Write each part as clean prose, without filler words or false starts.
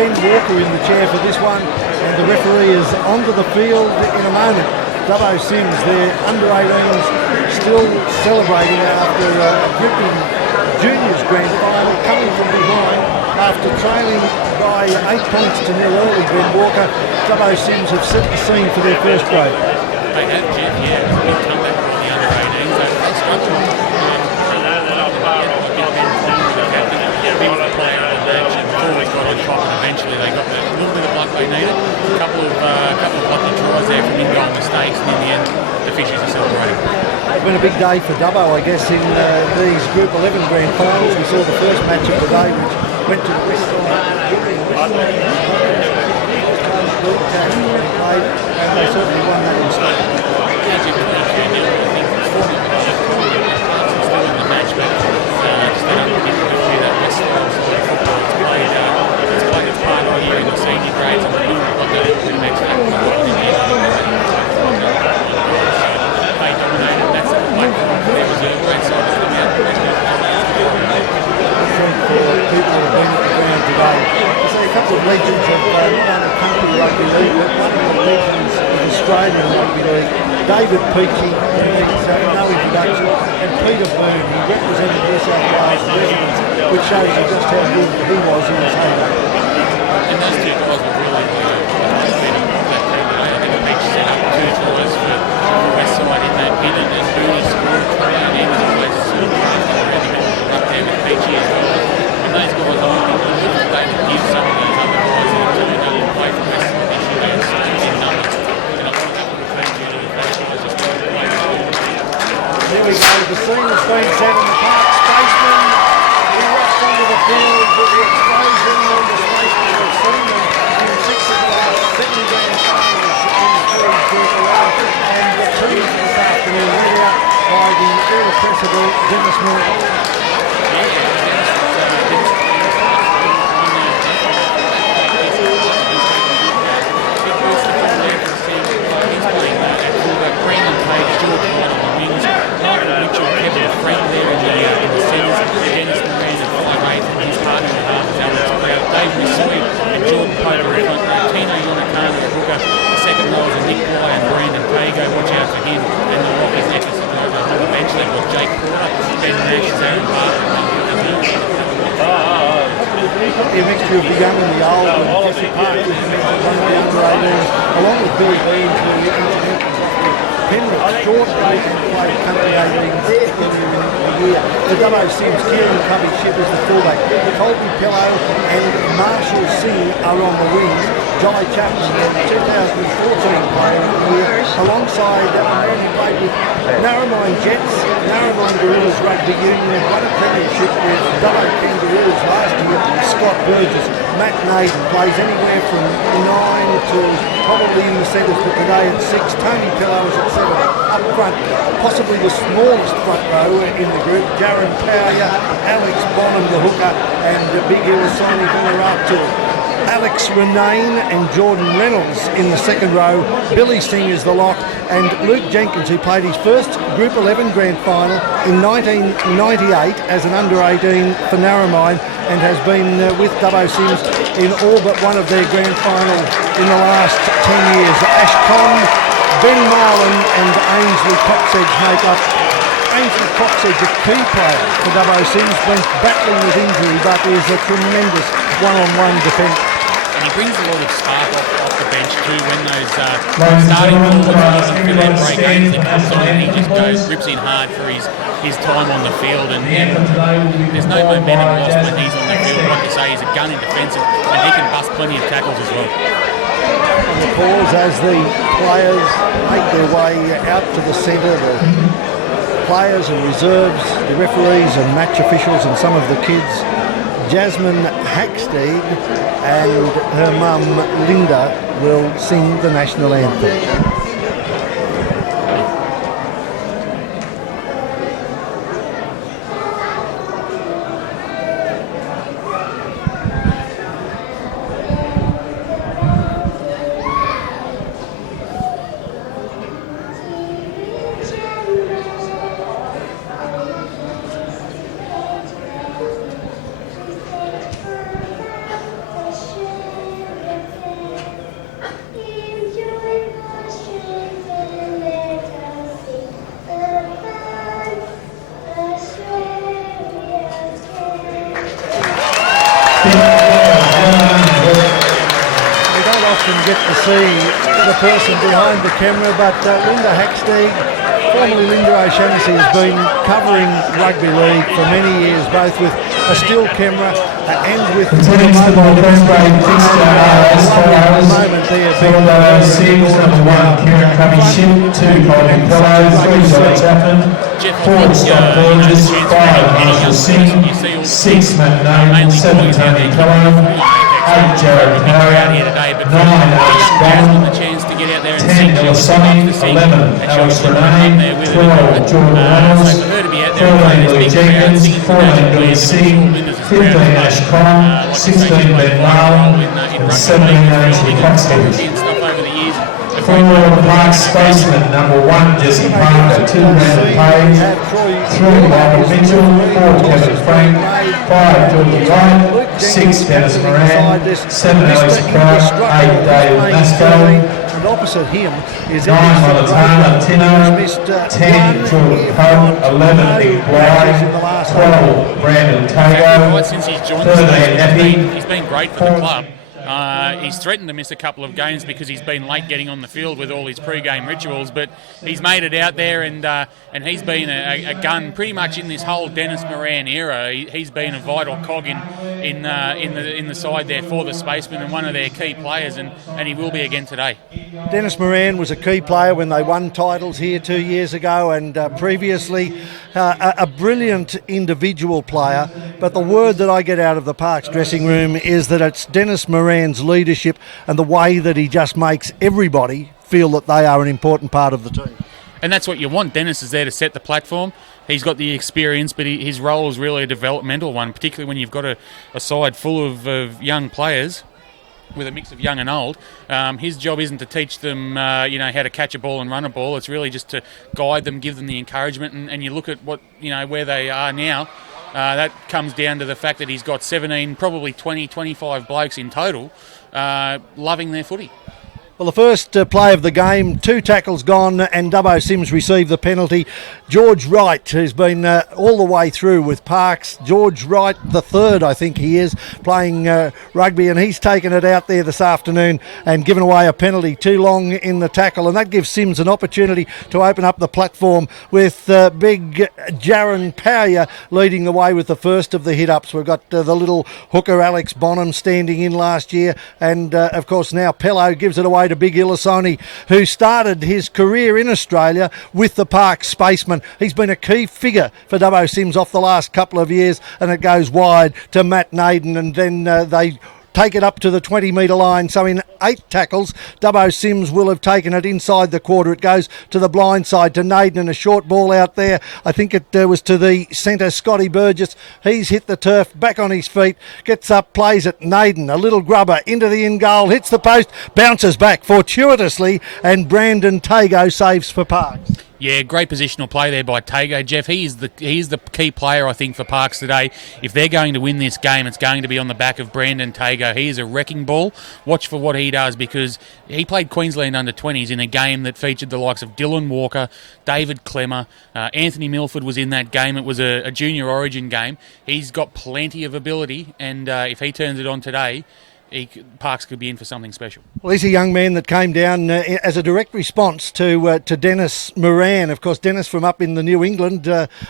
Ben Walker in the chair for this one, and the referee is onto the field in a moment. Dubbo CYMS, their under-18s, still celebrating after a gripping juniors grand final, coming from behind after trailing by 8 points to nil early. Ben Walker, Dubbo CYMS have set the scene for their first grade. They have, Jeff, yeah. It's a big comeback from the under-18s. They struggled. He was the player of the match and always got on top, and eventually they got a little bit of luck they needed. A couple of lucky tries there from in-goal mistakes, and in the end, the Fishies are celebrating. It's been a big day for Dubbo, I guess, in these Group 11 grand finals. We saw the first match of the day, which went to Bristol. And they certainly won that in state. A couple of legends of not only country rugby league, but one of the legends of Australian rugby league, David Peachey, needs no introduction, and Peter Boone, who represented New South Wales residents, which shows you just how good he was in his heyday. And those two guys were really that team today. I think Peach set up 2 tries for Westside in that bid, and Boone scored 3 and in the place sort of up there with Peachey as well. And those guys, I think David gives some of those other guys that turned up and played for Westside this year in numbers. And I think that would have been due to the fact that they just played for Here we go, the scene has been set in the park. Spacemen, he rushed onto the field with the explosion of the Spacemen. We've seen them in 6 of the last 7 grand finals in the Tooheys Group 11, and the Tooheys this afternoon led out by the irrepressible Dennis Moore. A mixture of the young and the old, and Jesse Park is one of the under-18s, along with Billy Beans, who incidentally Penrith, Jordan Bacon played country 18s together in the year. The Dubbo CYMS, Kieran Covey-Ship is the fullback. Colby Pillow and Marshall Singh are on the wings. Jolly Chapman, the 2014 player of the year, alongside a man who played with Narromine Jets, Narromine Gorillas Rugby Union, won a premiership with Dubbo Kangaroos last year, Scott Burgess. Matt Naden plays anywhere from 9 to probably in the centres, but today at 6. Tony Pillow is at 7. Up front, possibly the smallest front row in the group, Jaron Powyer, Alex Bonham the hooker, and Big Hill signing from the right to Alex Renane and Jordan Reynolds in the second row. Billy Singh is the lock, and Luke Jenkins, who played his first Group 11 grand final in 1998 as an under-18 for Narromine, and has been with Dubbo CYMS in all but one of their grand finals in the last 10 years. Ash Conn, Ben Marlin and Ainsley Coxedge make up. Ainsley Coxedge, a key player for Dubbo CYMS, been battling with injury, but is a tremendous one-on-one defence. And he brings a lot of spark off the bench too when those starting forwards doesn't feel that break. Ainsley comes on and he just rips in hard for his time on the field, and there's no momentum lost when he's on the field. Like you say, he's a gun in defence, and he can bust plenty of tackles as well. On the pause as the players make their way out to the centre, the players and reserves, the referees and match officials and some of the kids, Jasmine Hackstead and her mum Linda will sing the national anthem. often get to see the person behind the camera, but Linda Hacksteig, formerly Linda O'Shannessy, has been covering rugby league for many years, both with a still camera and with the mobile break fixture as follows. For the Sims, number 1, Kieran Cummings-Ship, 2, Colin Fellows, 3, Johnny Chapman, 4, Scott Burgess, 5, Marshall Singh, 6, Matt Name, 7, Tony Kello, 8, Jared Carrier, 9, Alex Bond, 10, Elisoni, 11, Alex Renee, 12, Jordan Reynolds, 13, Louis Jenkins, 14, Billy Singh, 15, Ash Cron, 16, Ben Larling, and 17, Ashley Coxhead. For the Park Spacemen, number 1, Jesse Parker, 2, Brandon Page, 3, Michael Mitchell, 4, Kevin Frank, 5, Georgie Wright, 6, Dennis Moran, 7, Alex Cross, 8, Dave Masco, and opposite him is 9, Montana Tino, 10, Jordan Pope, 11, Nick Bly, 12, Brandon Tago, Since he's joined 13, the Epi, he's been great for the club. He's threatened to miss a couple of games because he's been late getting on the field with all his pre-game rituals, but he's made it out there, and he's been a gun pretty much in this whole Dennis Moran era. He's been a vital cog in the side there for the Spacemen and one of their key players, and he will be again today. Dennis Moran was a key player when they won titles here 2 years ago, and previously a brilliant individual player. But the word that I get out of the Parks dressing room is that it's Dennis Moran's leadership and the way that he just makes everybody feel that they are an important part of the team. And that's what you want. Dennis is there to set the platform. He's got the experience, but his role is really a developmental one, particularly when you've got a side full of young players with a mix of young and old. His job isn't to teach them, how to catch a ball and run a ball. It's really just to guide them, give them the encouragement, and you look at what where they are now. That comes down to the fact that he's got 17, probably 20, 25 blokes in total loving their footy. Well, the first play of the game, 2 tackles gone, and Dubbo CYMS received the penalty. George Wright, who's been all the way through with Parks. George Wright, the third, I think he is, playing rugby, and he's taken it out there this afternoon and given away a penalty too long in the tackle, and that gives CYMS an opportunity to open up the platform with big Jaron Powyer leading the way with the first of the hit-ups. We've got the little hooker Alex Bonham standing in last year, and of course now Pello gives it away to big Ilisoni, who started his career in Australia with the Park Spacemen. He's been a key figure for Dubbo CYMS off the last couple of years, and it goes wide to Matt Naden, and then they take it up to the 20-metre line. So in 8 tackles, Dubbo CYMS will have taken it inside the quarter. It goes to the blind side to Naden, and a short ball out there. I think it was to the centre, Scotty Burgess. He's hit the turf, back on his feet, gets up, plays it. Naden, a little grubber into the in goal, hits the post, bounces back fortuitously, and Brandon Tago saves for Parks. Yeah, great positional play there by Tago. Geoff, he's the key player, I think, for Parks today. If they're going to win this game, it's going to be on the back of Brandon Tago. He is a wrecking ball. Watch for what he does, because he played Queensland under-20s in a game that featured the likes of Dylan Walker, David Clemmer, Anthony Milford was in that game. It was a junior origin game. He's got plenty of ability, and if he turns it on today, Parks could be in for something special. Well, he's a young man that came down as a direct response to Dennis Moran. Of course, Dennis from up in the New England,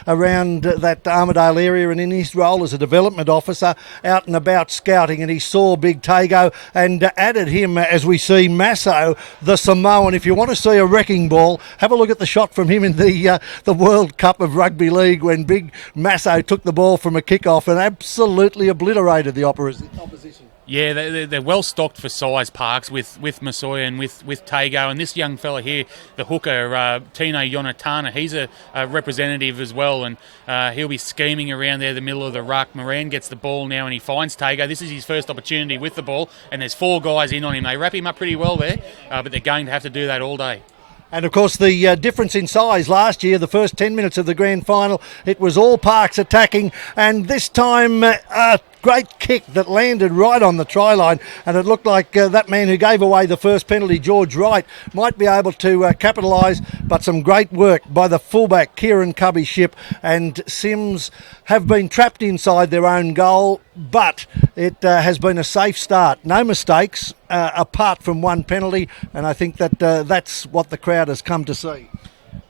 around that Armidale area, and in his role as a development officer, out and about scouting, and he saw big Tago and added him, as we see Masso, the Samoan. If you want to see a wrecking ball, have a look at the shot from him in the World Cup of Rugby League when big Masso took the ball from a kick-off and absolutely obliterated the opposition. Yeah, they're well stocked for size, Parks, with Massoya and with Tago. And this young fella here, the hooker, Tino Yonatana, he's a representative as well. And he'll be scheming around there, the middle of the ruck. Moran gets the ball now and he finds Tago. This is his first opportunity with the ball. And there's 4 guys in on him. They wrap him up pretty well there, but they're going to have to do that all day. And of course the difference in size last year, the first 10 minutes of the grand final, it was all Parks attacking, and this time great kick that landed right on the try line, and it looked like that man who gave away the first penalty, George Wright, might be able to capitalise, but some great work by the fullback, Kieran Cubby-Ship, and CYMS have been trapped inside their own goal, but it has been a safe start. No mistakes apart from one penalty, and I think that that's what the crowd has come to see.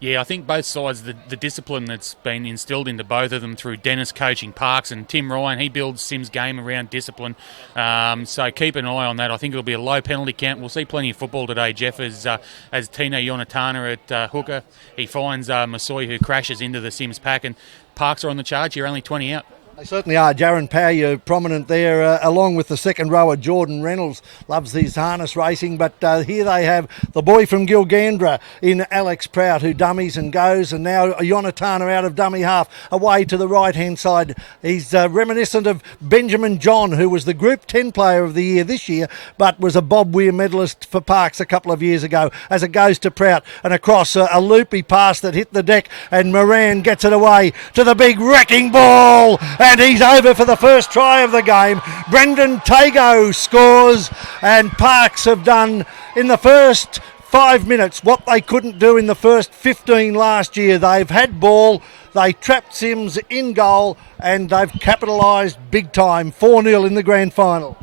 Yeah, I think both sides, the discipline that's been instilled into both of them through Dennis coaching Parks and Tim Ryan, he builds CYMS' game around discipline. So keep an eye on that. I think it'll be a low penalty count. We'll see plenty of football today, Geoff, as Tino Yonatana at hooker. He finds Masoi, who crashes into the CYMS pack, and Parks are on the charge here, only 20 out. They certainly are. Jaron Powyer prominent there, along with the second rower, Jordan Reynolds. Loves his harness racing, but here they have the boy from Gilgandra in Alex Prout, who dummies and goes, and now Yonatana out of dummy half, away to the right-hand side. He's reminiscent of Benjamin John, who was the Group 10 Player of the Year this year, but was a Bob Weir medalist for Parks a couple of years ago, as it goes to Prout, and across a loopy pass that hit the deck, and Moran gets it away to the big wrecking ball, and he's over for the first try of the game. Brendan Tago scores, and Parks have done in the first 5 minutes what they couldn't do in the first 15 last year. They've had ball, they trapped CYMS in goal, and they've capitalised big time. 4-0 in the grand final.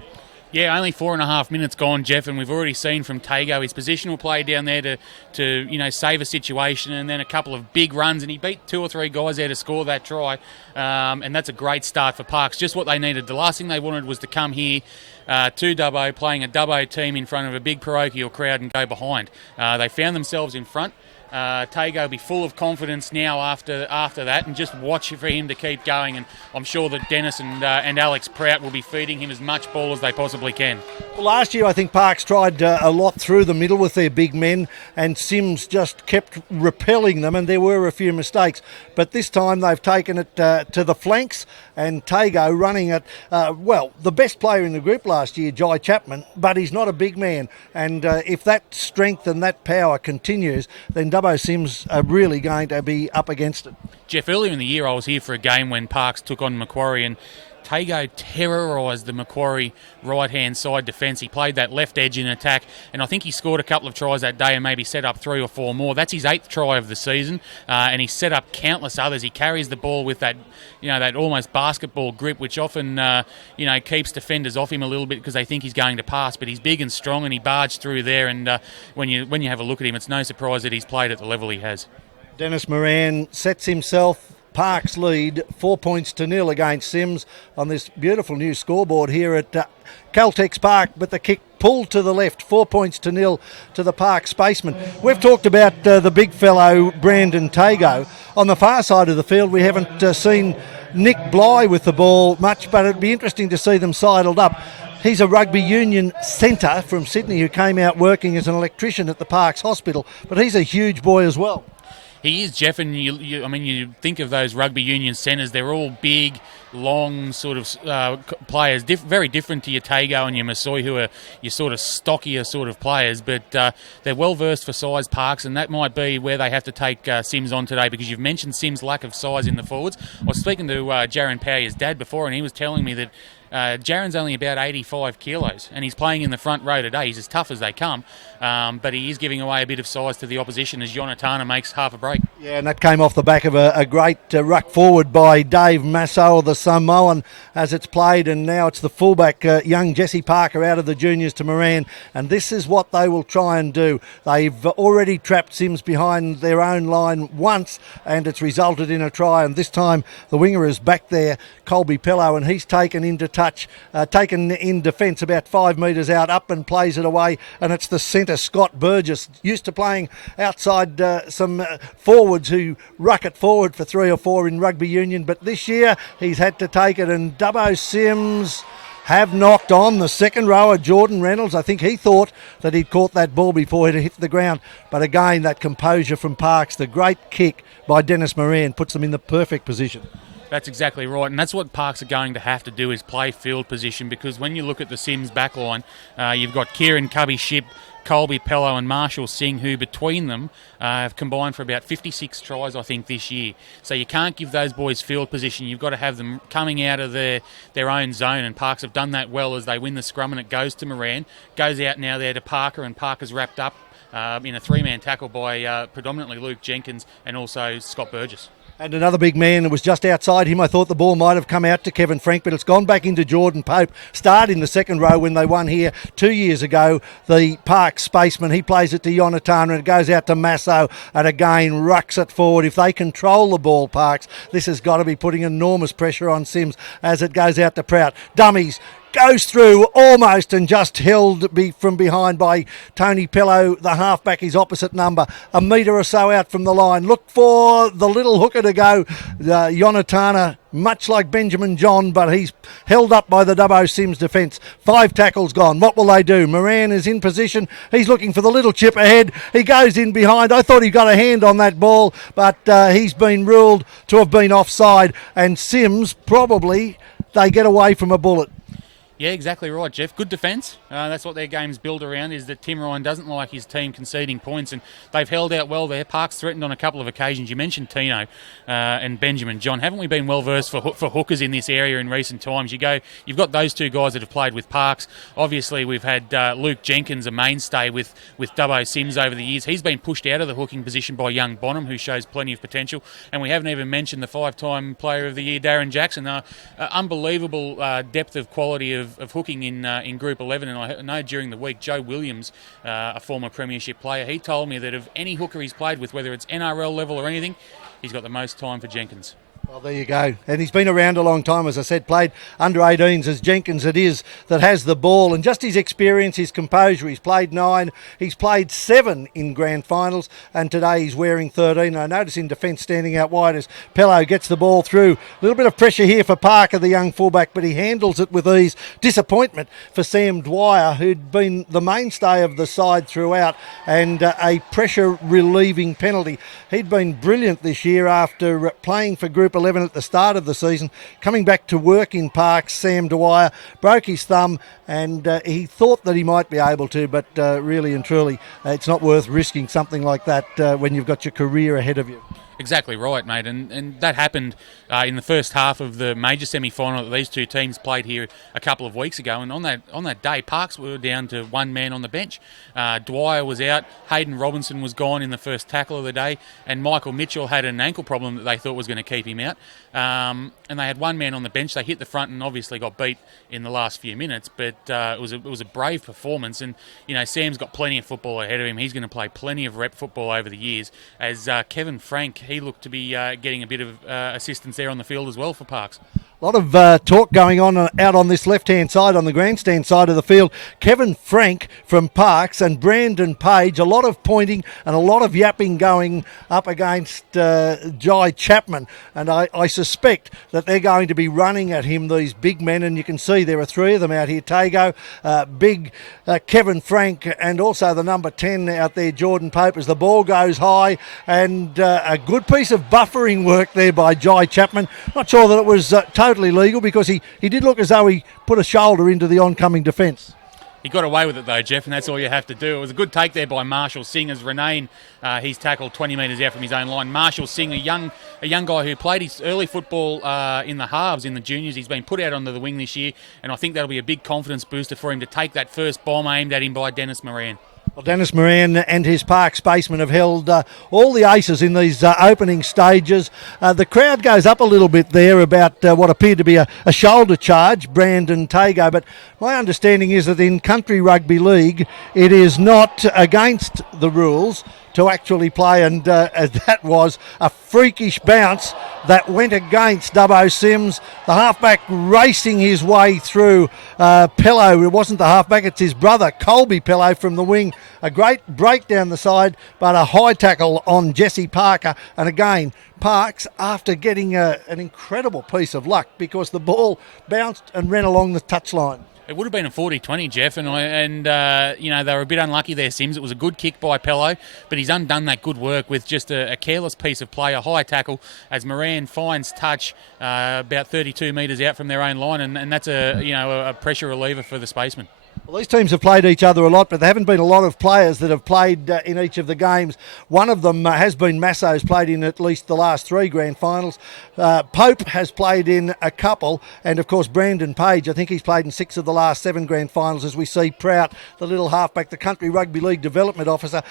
Yeah, only 4.5 minutes gone, Geoff, and we've already seen from Tago his positional play down there to save a situation, and then a couple of big runs, and he beat 2 or 3 guys there to score that try, and that's a great start for Parks. Just what they needed. The last thing they wanted was to come here to Dubbo, playing a Dubbo team in front of a big parochial crowd, and go behind. They found themselves in front. Tago will be full of confidence now after that, and just watch for him to keep going, and I'm sure that Dennis and Alex Prout will be feeding him as much ball as they possibly can. Well, last year I think Parks tried a lot through the middle with their big men, and CYMS just kept repelling them, and there were a few mistakes, but this time they've taken it to the flanks, and Tago running at the best player in the group last year, Jai Chapman, but he's not a big man, and if that strength and that power continues, then Dubbo CYMS are really going to be up against it. Geoff, earlier in the year I was here for a game when Parks took on Macquarie, and Tago terrorised the Macquarie right-hand side defence. He played that left edge in attack, and I think he scored a couple of tries that day and maybe set up 3 or 4 more. That's his 8th try of the season, and he set up countless others. He carries the ball with that, that almost basketball grip, which often, keeps defenders off him a little bit because they think he's going to pass. But he's big and strong, and he barged through there. And when you have a look at him, it's no surprise that he's played at the level he has. Dennis Moran sets himself Parks lead 4-0 against CYMS on this beautiful new scoreboard here at Caltex Park, but the kick pulled to the left, 4-0 to the Park Spacemen. We've talked about the big fellow Brandon Tago. On the far side of the field, we haven't seen Nick Bly with the ball much, but it'd be interesting to see them sidled up. He's a rugby union centre from Sydney who came out working as an electrician at the Parks Hospital, but he's a huge boy as well. He is, Geoff, and you think of those rugby union centres, they're all big, long sort of players, very different to your Tago and your Masoi, who are your sort of stockier sort of players, but they're well versed for size, Parks, and that might be where they have to take CYMS on today, because you've mentioned CYMS' lack of size in the forwards. I was speaking to Jaron Powyer's dad before, and he was telling me that Jaron's only about 85 kilos, and he's playing in the front row today. He's as tough as they come, but he is giving away a bit of size to the opposition as Yonatana makes half a break. Yeah, and that came off the back of a great ruck forward by Dave Masso, the Samoan, as it's played, and now it's the fullback, young Jesse Parker, out of the juniors to Moran, and this is what they will try and do. They've already trapped CYMS behind their own line once, and it's resulted in a try, and this time the winger is back there, Colby Pello, and he's taken into touch, taken in defence about 5 metres out, up and plays it away, and it's the centre, Scott Burgess, used to playing outside some forwards who ruck it forward for 3 or 4 in rugby union, but this year he's had to take it, and Dubbo CYMS have knocked on the second rower, Jordan Reynolds. I think he thought that he'd caught that ball before it hit the ground, but again, that composure from Parks, the great kick by Dennis Moran puts them in the perfect position. That's exactly right, and that's what Parks are going to have to do, is play field position, because when you look at the CYMS backline, you've got Kieran Cubby-Ship, Colby, Pello and Marshall Singh, who between them have combined for about 56 tries, I think, this year. So you can't give those boys field position. You've got to have them coming out of their own zone, and Parks have done that well as they win the scrum, and it goes to Moran. Goes out now there to Parker, and Parker's wrapped up in a three-man tackle by predominantly Luke Jenkins and also Scott Burgess. And another big man that was just outside him. I thought the ball might have come out to Kevin Frank, but it's gone back into Jordan Pope. Starred in the second row when they won here 2 years ago, the Park Spacemen. He plays it to Yonatana and it goes out to Masso and again rucks it forward. If they control the ball, Parks, this has got to be putting enormous pressure on Sims as it goes out to Prout. Dummies. Goes through almost and just held from behind by Tony Pello, the halfback, his opposite number, a metre or so out from the line. Look for the little hooker to go, Yonatana, much like Benjamin John, but he's held up by the Dubbo CYMS defence. 5 tackles gone. What will they do? Moran is in position. He's looking for the little chip ahead. He goes in behind. I thought he got a hand on that ball, but he's been ruled to have been offside, and CYMS probably, they get away from a bullet. Yeah, exactly right, Jeff. Good defence. That's what their game's built around, is that Tim Ryan doesn't like his team conceding points, and they've held out well there. Parks threatened on a couple of occasions. You mentioned Tino and Benjamin John. Haven't we been well versed for hookers in this area in recent times? You've got those two guys that have played with Parks. Obviously, we've had Luke Jenkins, a mainstay with Dubbo CYMS over the years. He's been pushed out of the hooking position by young Bonham, who shows plenty of potential. And we haven't even mentioned the 5-time Player of the Year, Darren Jackson. Unbelievable depth of quality of hooking in Group 11, and I know during the week Joe Williams, a former premiership player, he told me that of any hooker he's played with, whether it's NRL level or anything, he's got the most time for Jenkins. Well, there you go. And he's been around a long time, as I said, played under 18s as Jenkins it is that has the ball. And just his experience, his composure. He's played 9, he's played 7 in grand finals, and today he's wearing 13. I notice in defence standing out wide as Pello gets the ball through. A little bit of pressure here for Parker, the young fullback, but he handles it with ease. Disappointment for Sam Dwyer, who'd been the mainstay of the side throughout, and a pressure relieving penalty. He'd been brilliant this year after playing for Group 11 at the start of the season, coming back to work in Parks. Sam Dwyer broke his thumb, and he thought that he might be able to, but really and truly it's not worth risking something like that when you've got your career ahead of you. Exactly right, mate, and that happened in the first half of the major semi-final that these two teams played here a couple of weeks ago, and on that day, Parks were down to one man on the bench. Dwyer was out, Hayden Robinson was gone in the first tackle of the day, and Michael Mitchell had an ankle problem that they thought was going to keep him out, and they had one man on the bench. They hit the front and obviously got beat in the last few minutes, but it was a brave performance, and Sam's got plenty of football ahead of him. He's going to play plenty of rep football over the years, as Kevin Frank, he looked to be getting a bit of assistance there on the field as well for Parks. A lot of talk going on out on this left-hand side, on the grandstand side of the field. Kevin Frank from Parks and Brandon Page, a lot of pointing and a lot of yapping going up against Jai Chapman. And I suspect that they're going to be running at him, these big men. And you can see there are 3 of them out here. Tago, big Kevin Frank, and also the number 10 out there, Jordan Pope, as the ball goes high. And a good piece of buffering work there by Jai Chapman. Not sure that it was totally legal, because he did look as though he put a shoulder into the oncoming defence. He got away with it though, Jeff, and that's all you have to do. It was a good take there by Marshall Singh as Renane, he's tackled 20 metres out from his own line. Marshall Singh, a young guy who played his early football in the halves, in the juniors. He's been put out onto the wing this year, and I think that'll be a big confidence booster for him to take that first bomb aimed at him by Dennis Moran. Well, Dennis Moran and his Park Spacemen have held all the aces in these opening stages. The crowd goes up a little bit there about what appeared to be a shoulder charge, Brandon Tago, but my understanding is that in Country Rugby League it is not against the rules to actually play, and that was a freakish bounce that went against Dubbo CYMS. The halfback racing his way through Pello. It wasn't the halfback, it's his brother, Colby Pello, from the wing. A great break down the side, but a high tackle on Jesse Parker. And again, Parks, after getting an incredible piece of luck, because the ball bounced and ran along the touchline. It would have been a 40-20, Jeff, and they were a bit unlucky there, Sims. It was a good kick by Pello, but he's undone that good work with just a careless piece of play, a high tackle, as Moran finds touch about 32 metres out from their own line, and that's a pressure reliever for the Spacemen. Well, these teams have played each other a lot, but there haven't been a lot of players that have played in each of the games. One of them has been Masso, who's played in at least the last 3 grand finals. Pope has played in a couple, and of course Brandon Page, I think he's played in 6 of the last 7 grand finals, as we see Prout, the little halfback, the Country Rugby League Development Officer,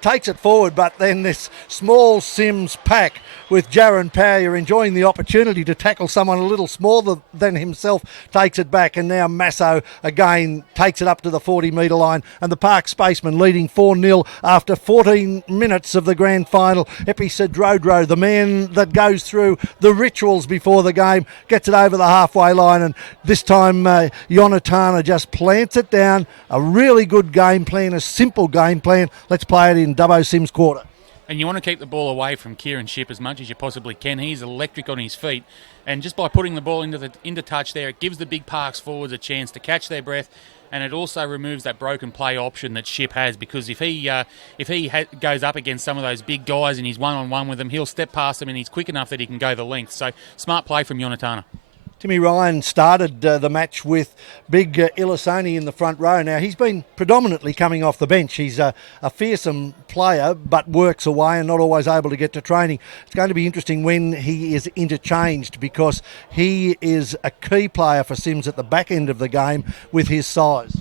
takes it forward, but then this small CYMS pack with Jaron Power enjoying the opportunity to tackle someone a little smaller than himself, takes it back, and now Masso again takes it up to the 40-metre line, and the Park Spacemen leading 4-0 after 14 minutes of the grand final. Equalizes, the man that goes through the rituals before the game, gets it over the halfway line, and this time Yonatana just plants it down. A really good game plan, a simple game plan. Let's play it in Dubbo CYMS quarter. And you want to keep the ball away from Kieran Shipp as much as you possibly can. He's electric on his feet. And just by putting the ball into touch there, it gives the big Parks forwards a chance to catch their breath, and it also removes that broken play option that Shipp has, because if he goes up against some of those big guys and he's one-on-one with them, he'll step past them and he's quick enough that he can go the length. So smart play from Yonatana. Timmy Ryan started the match with big Illisoni in the front row. Now, he's been predominantly coming off the bench. He's a fearsome player, but works away and not always able to get to training. It's going to be interesting when he is interchanged, because he is a key player for CYMS at the back end of the game with his size.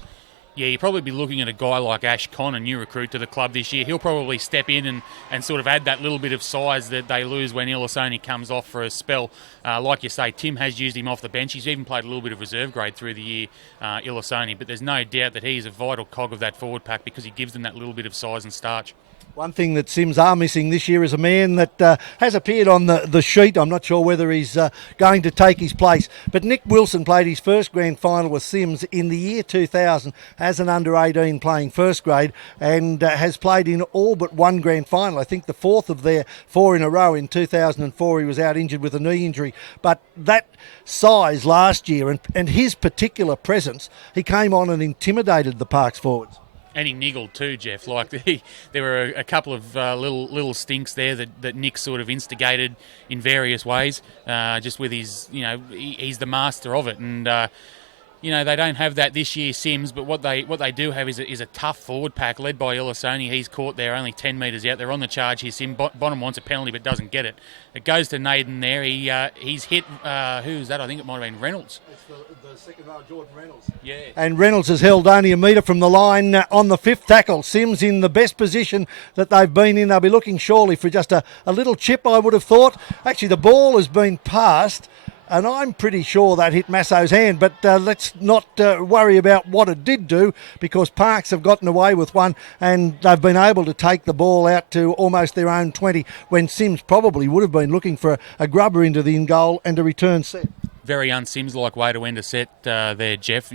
Yeah, you'd probably be looking at a guy like Ash Conn, a new recruit to the club this year. He'll probably step in and sort of add that little bit of size that they lose when Illisoni comes off for a spell. Like you say, Tim has used him off the bench. He's even played a little bit of reserve grade through the year, Illisoni, but there's no doubt that he's a vital cog of that forward pack because he gives them that little bit of size and starch. One thing that CYMS are missing this year is a man that has appeared on the sheet. I'm not sure whether he's going to take his place. But Nick Wilson played his first grand final with CYMS in the year 2000 as an under-18 playing first grade, and has played in all but 1 grand final. I think the 4th of their 4 in a row. In 2004 he was out injured with a knee injury. But that size last year and his particular presence, he came on and intimidated the Parks forwards. And he niggled too, Geoff. Like there were a couple of little stinks there that Nick sort of instigated in various ways. Just with his, he's the master of it, and they don't have that this year, CYMS. But what they do have is a tough forward pack led by Illisoni. He's caught there only 10 metres out. They're on the charge here. Bonham wants a penalty but doesn't get it. It goes to Naden there. He's hit. Who's that? I think it might have been Reynolds. The second row, Jordan Reynolds. Yeah. And Reynolds has held only a metre from the line on the 5th tackle. CYMS in the best position that they've been in. They'll be looking surely for just a little chip, I would have thought. Actually, the ball has been passed, and I'm pretty sure that hit Masso's hand, but let's not worry about what it did do, because Parks have gotten away with one and they've been able to take the ball out to almost their own 20, when CYMS probably would have been looking for a grubber into the in goal and a return set. Very un-CYMS-like way to end a set there, Geoff.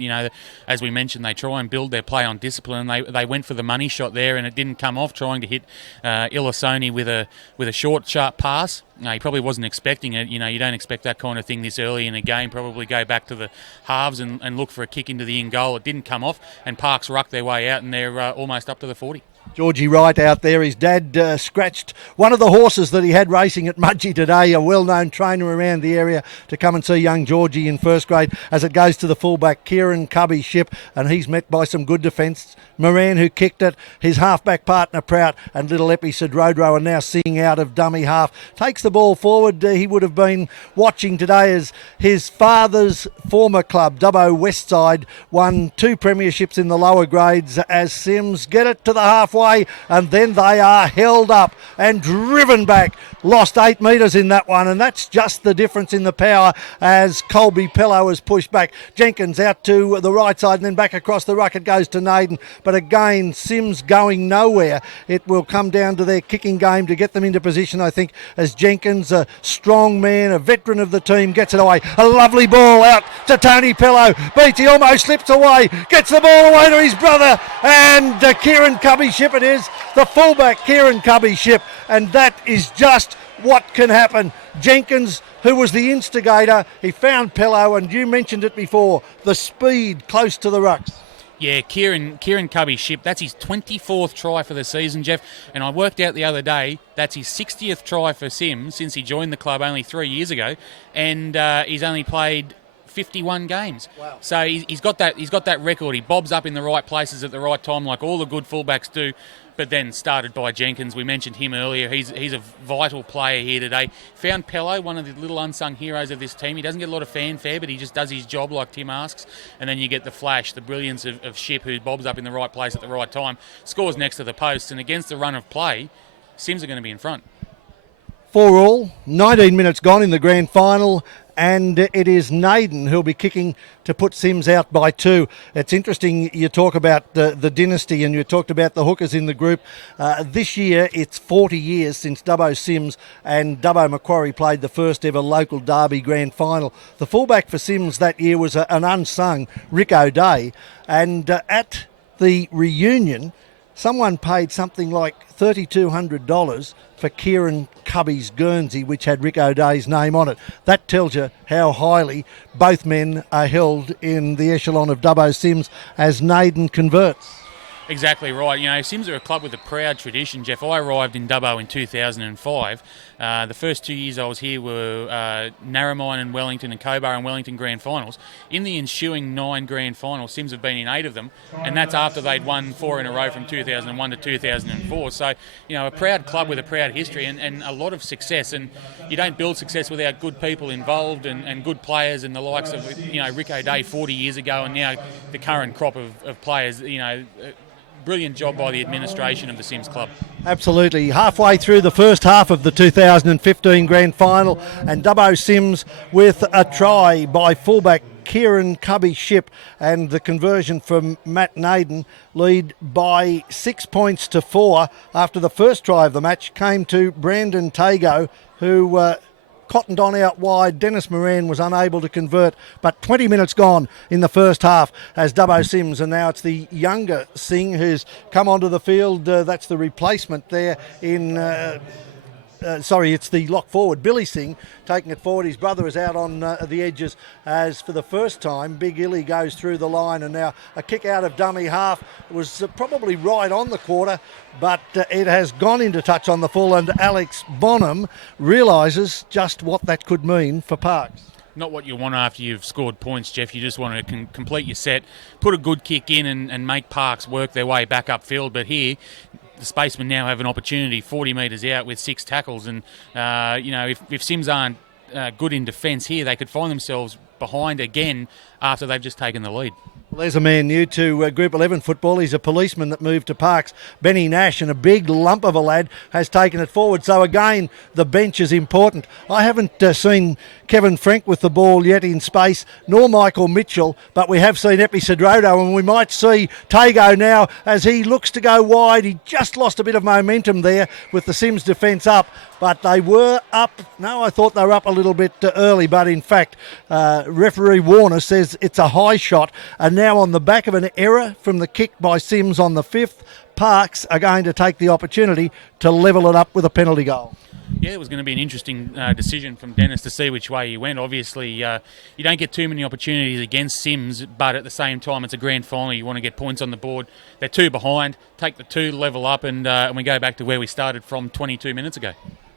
As we mentioned, they try and build their play on discipline. They went for the money shot there, and it didn't come off, trying to hit Illisoni with a short, sharp pass. He probably wasn't expecting it. You don't expect that kind of thing this early in a game. Probably go back to the halves and look for a kick into the in goal. It didn't come off, and Parks rucked their way out, and they're almost up to the 40. Georgie Wright out there. His dad scratched one of the horses that he had racing at Mudgee today, a well-known trainer around the area, to come and see young Georgie in first grade, as it goes to the fullback, Kieran Cubby Shipp, and he's met by some good defence. Moran, who kicked it, his halfback partner Prout, and little Equalizes are now seeing out of dummy half. Takes the ball forward. He would have been watching today as his father's former club, Dubbo Westside, won 2 premierships in the lower grades, as CYMS get it to the halfway, and then they are held up and driven back. Lost 8 metres in that one, and that's just the difference in the power as Colby Pello is pushed back. Jenkins out to the right side and then back across the ruck. It goes to Naden, but again CYMS going nowhere. It will come down to their kicking game to get them into position, I think, as Jenkins, a strong man, a veteran of the team, gets it away. A lovely ball out to Tony Pello. Beatty almost slips away, gets the ball away to his brother, and Kieran Cubby Shipp it is, the fullback Kieran Cubby Shipp, and that is just what can happen. Jenkins, who was the instigator, he found Pello, and you mentioned it before, the speed close to the rucks. Yeah, Kieran Cubby Shipp, that's his 24th try for the season, Geoff, and I worked out the other day that's his 60th try for CYMS since he joined the club only 3 years ago, and he's only played 51 games. Wow. So he's got that record. He bobs up in the right places at the right time, like all the good fullbacks do. But then started by Jenkins. We mentioned him earlier. He's a vital player here today. Found Pello, one of the little unsung heroes of this team. He doesn't get a lot of fanfare, but he just does his job like Tim asks. And then you get the flash, the brilliance of Ship, who bobs up in the right place at the right time, scores next to the post, and against the run of play, Sims are going to be in front. 4-4, 19 minutes gone in the grand final, and it is Naden who'll be kicking to put Sims out by 2. It's interesting you talk about the dynasty, and you talked about the hookers in the group. This year it's 40 years since Dubbo CYMS and Dubbo Macquarie played the first ever local derby grand final. The fullback for Sims that year was an unsung Rick O'Day, and at the reunion someone paid something like $3,200 for Kieran Cubby's Guernsey, which had Rick O'Day's name on it. That tells you how highly both men are held in the echelon of Dubbo CYMS as Naden converts. Exactly right. You know, Sims are a club with a proud tradition, Geoff. I arrived in Dubbo in 2005. The first 2 years I was here were Narromine and Wellington and Cobar and Wellington grand finals. In the ensuing 9 grand finals, Sims have been in 8 of them, and that's after they'd won 4 in a row from 2001 to 2004. So, you know, a proud club with a proud history and a lot of success. And you don't build success without good people involved and good players, and the likes of, you know, Rick O'Day 40 years ago, and now the current crop of players, you know. Brilliant job by the administration of the Sims Club. Absolutely. Halfway through the first half of the 2015 grand final, and Dubbo CYMS with a try by fullback Kieran Cubby Ship and the conversion from Matt Naden lead by 6 points to 4 after the first try of the match came to Brandon Tago, who cottoned on out wide. Dennis Moran was unable to convert, but 20 minutes gone in the first half as Dubbo CYMS, and now it's the younger Singh who's come onto the field. That's the replacement there in... it's the lock forward, Billy Singh, taking it forward. His brother is out on the edges as for the first time Big Illy goes through the line, and now a kick out of dummy half. It was probably right on the quarter, but it has gone into touch on the full, and Alex Bonham realises just what that could mean for Parks. Not what you want after you've scored points, Geoff. You just want to complete your set, put a good kick in and make Parks work their way back upfield. But here, the Spacemen now have an opportunity 40 metres out with 6 tackles. And, you know, if Sims aren't good in defence here, they could find themselves behind again after they've just taken the lead. Well, there's a man new to Group 11 football. He's a policeman that moved to Parks. Benny Nash, and a big lump of a lad, has taken it forward. So again, the bench is important. I haven't seen Kevin Frank with the ball yet in space, nor Michael Mitchell, but we have seen Epi Cedrodo, and we might see Tago now as he looks to go wide. He just lost a bit of momentum there with the CYMS defence up, but they were up. No, I thought they were up a little bit early, but in fact, referee Warner says it's a high shot, and now on the back of an error from the kick by CYMS on the 5th, Parks are going to take the opportunity to level it up with a penalty goal. Yeah, it was going to be an interesting decision from Dennis to see which way he went. Obviously, you don't get too many opportunities against CYMS, but at the same time, it's a grand final. You want to get points on the board. They're 2 behind. Take the 2, level up, and we go back to where we started from 22 minutes ago.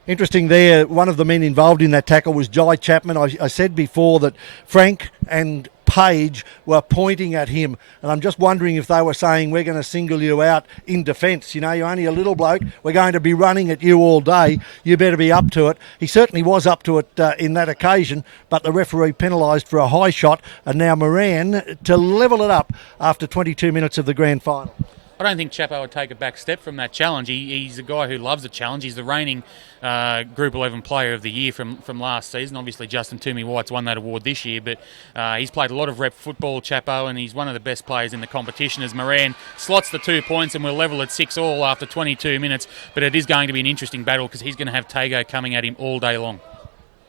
Interesting there, one of the men involved in that tackle was Jai Chapman. I said before that Frank and Page were pointing at him, and I'm just wondering if they were saying, we're going to single you out in defence. You know, you're only a little bloke. We're going to be running at you all day. You better be up to it. He certainly was up to it in that occasion, but the referee penalised for a high shot, and now Moran to level it up after 22 minutes of the grand final. I don't think Chapo would take a back step from that challenge. He's a guy who loves a challenge. He's the reigning Group 11 Player of the Year from last season. Obviously, Justin Toomey White's won that award this year, but he's played a lot of rep football, Chapo, and he's one of the best players in the competition as Moran slots the 2 points, and we're level at 6-all after 22 minutes. But it is going to be an interesting battle because he's going to have Tago coming at him all day long.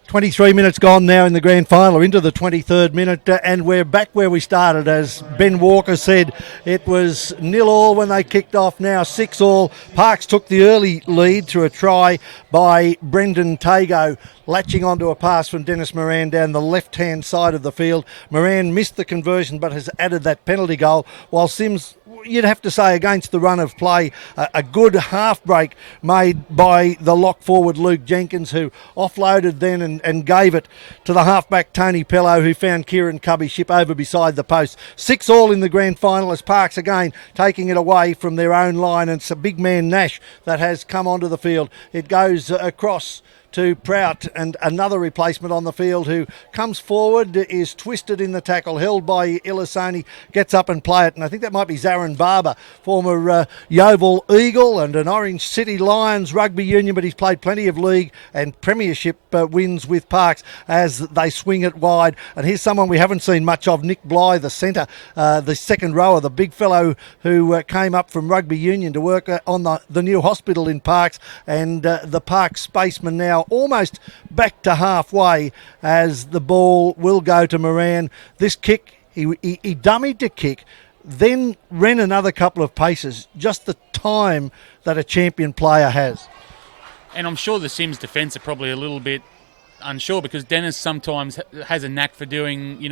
23 minutes gone now in the grand final, into the 23rd minute, and we're back where we started. As Ben Walker said, it was 0-all when they kicked off, now 6-all. Parks took the early lead through a try by Brendan Tago. latching onto a pass from Dennis Moran down the left-hand side of the field. Moran missed the conversion but has added that penalty goal, while Sims, you'd have to say, against the run of play, a good half break made by the lock forward Luke Jenkins, who offloaded then and gave it to the halfback Tony Pello, who found Kieran Cubby ship over beside the post. 6-all in the grand final as Parks again taking it away from their own line, and it's a big man Nash that has come onto the field. It goes across to Prout, and another replacement on the field who comes forward, is twisted in the tackle, held by Illisoni, gets up and play it, and I think that might be Zarin Barber, former Yeovil Eagle and an Orange City Lions rugby union, but he's played plenty of league and premiership wins with Parks as they swing it wide. And here's someone we haven't seen much of, Nick Bly, the centre, the second rower, the big fellow who came up from rugby union to work on the new hospital in Parks, and the Parks Spacemen now almost back to halfway as the ball will go to Moran. This kick, he dummied to kick, then ran another couple of paces, just the time that a champion player has. And I'm sure the Sims defence are probably a little bit unsure, because Dennis sometimes has a knack for doing,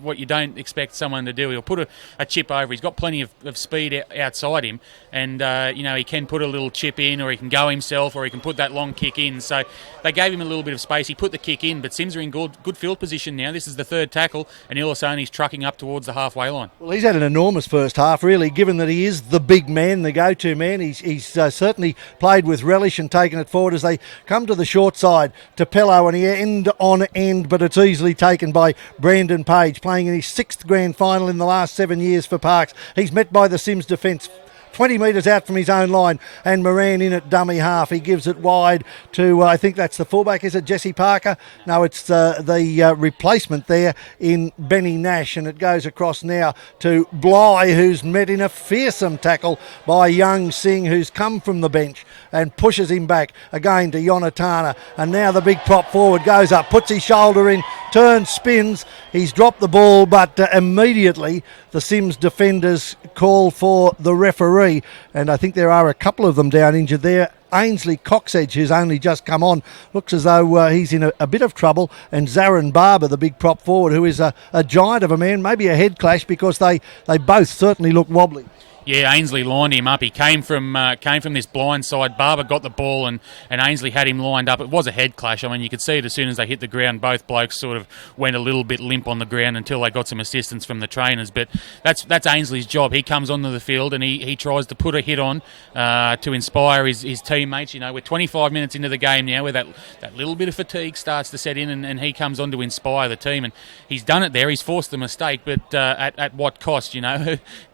what you don't expect someone to do. He'll put a chip over. He's got plenty of speed outside him, and he can put a little chip in, or he can go himself, or he can put that long kick in. So they gave him a little bit of space. He put the kick in, but Sims are in good field position now. This is the third tackle, and Illisoni's trucking up towards the halfway line. Well, he's had an enormous first half, really, given that he is the big man, the go-to man. He's certainly played with relish and taken it forward as they come to the short side to Pello, and he end on end, but it's easily taken by Brandon Page, playing in his 6th grand final in the last 7 years for Parks. He's met by the Sims defence 20 metres out from his own line, and Moran in at dummy half. He gives it wide to, I think that's the fullback, is it Jesse Parker? No, it's the replacement there in Benny Nash, and it goes across now to Bly, who's met in a fearsome tackle by Young Singh, who's come from the bench and pushes him back again to Yonatana. And now the big prop forward goes up, puts his shoulder in, turns, spins. He's dropped the ball, but immediately the Sims defenders call for the referee, and I think there are a couple of them down injured there. Ainsley Coxedge, who's only just come on, looks as though he's in a bit of trouble, and Zarin Barber, the big prop forward, who is a giant of a man, maybe a head clash, because they both certainly look wobbly. Yeah, Ainsley lined him up. He came from this blind side. Barber got the ball, and Ainsley had him lined up. It was a head clash. I mean, you could see it as soon as they hit the ground. Both blokes sort of went a little bit limp on the ground until they got some assistance from the trainers. But that's Ainsley's job. He comes onto the field and he tries to put a hit on to inspire his teammates. We're 25 minutes into the game now, where that little bit of fatigue starts to set in, and he comes on to inspire the team. And he's done it there. He's forced the mistake, but at what cost?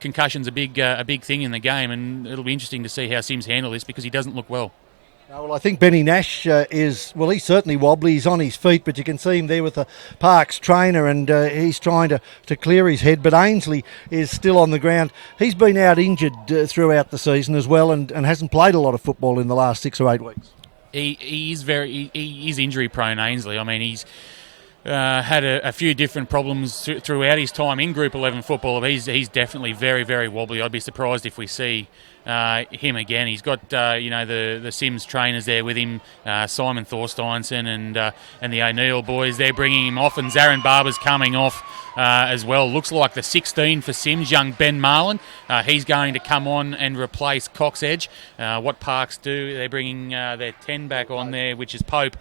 Concussion's a big thing in the game, and it'll be interesting to see how Sims handle this, because he doesn't look well. Well, I think Benny Nash he's certainly wobbly. He's on his feet, but you can see him there with the Parks trainer, and he's trying to clear his head, but Ainsley is still on the ground. He's been out injured throughout the season as well, and hasn't played a lot of football in the last 6 or 8 weeks. He is injury prone, Ainsley. I mean, he's had a few different problems throughout his time in Group 11 football. He's definitely very, very wobbly. I'd be surprised if we see him again. He's got the Sims trainers there with him, Simon Thorsteinson and the O'Neill boys. They're bringing him off, and Zarin Barber's coming off as well. Looks like the 16 for Sims, young Ben Marlin. He's going to come on and replace Coxedge. What Parks do, they're bringing their 10 back on there, which is Pope.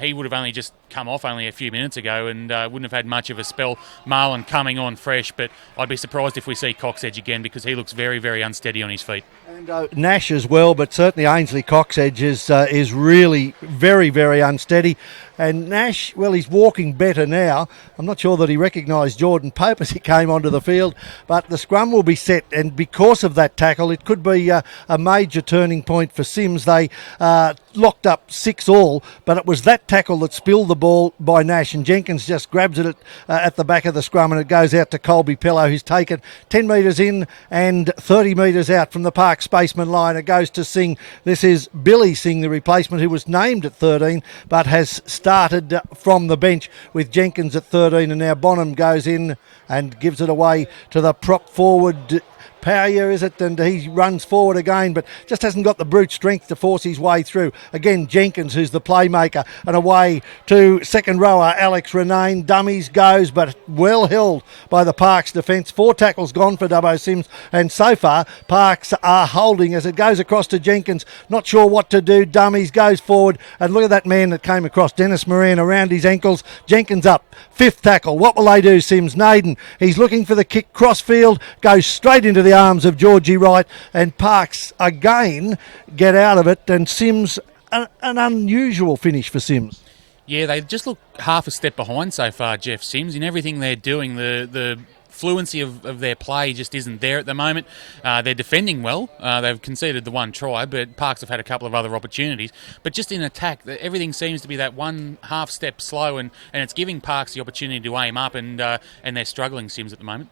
He would have only just come off only a few minutes ago and wouldn't have had much of a spell. Marlin coming on fresh, but I'd be surprised if we see Coxedge again, because he looks very, very unsteady on his feet. And Nash as well, but certainly Ainsley Coxedge is really very, very unsteady. And Nash, well, he's walking better now. I'm not sure that he recognised Jordan Pope as he came onto the field, but the scrum will be set, and because of that tackle, it could be a major turning point for Sims. They locked up 6-all, but it was that tackle that spilled the ball by Nash, and Jenkins just grabs it at the back of the scrum, and it goes out to Colby Pello, who's taken 10 metres in and 30 metres out from the Park Spaceman line. It goes to Singh. This is Billy Singh, the replacement, who was named at 13 but has started from the bench with Jenkins at 13, and now Bonham goes in and gives it away to the prop forward Power, is it? And he runs forward again, but just hasn't got the brute strength to force his way through. Again, Jenkins, who's the playmaker, and away to second rower Alex Renane. Dummies goes, but well held by the Parks defence. 4 tackles gone for Dubbo CYMS, and so far Parks are holding as it goes across to Jenkins. Not sure what to do. Dummies goes forward, and look at that man that came across, Dennis Moran, around his ankles. Jenkins up, 5th tackle. What will they do, CYMS? Naden, he's looking for the kick, crossfield, goes straight into the arms of Georgie Wright, and Parks again get out of it, and CYMS, an unusual finish for CYMS. Yeah, they just look half a step behind so far, Jeff CYMS, in everything they're doing. The fluency of their play just isn't there at the moment. They're defending well. They've conceded the 1 try, but Parks have had a couple of other opportunities. But just in attack, everything seems to be that 1.5 step slow, and it's giving Parks the opportunity to aim up, and they're struggling, CYMS, at the moment.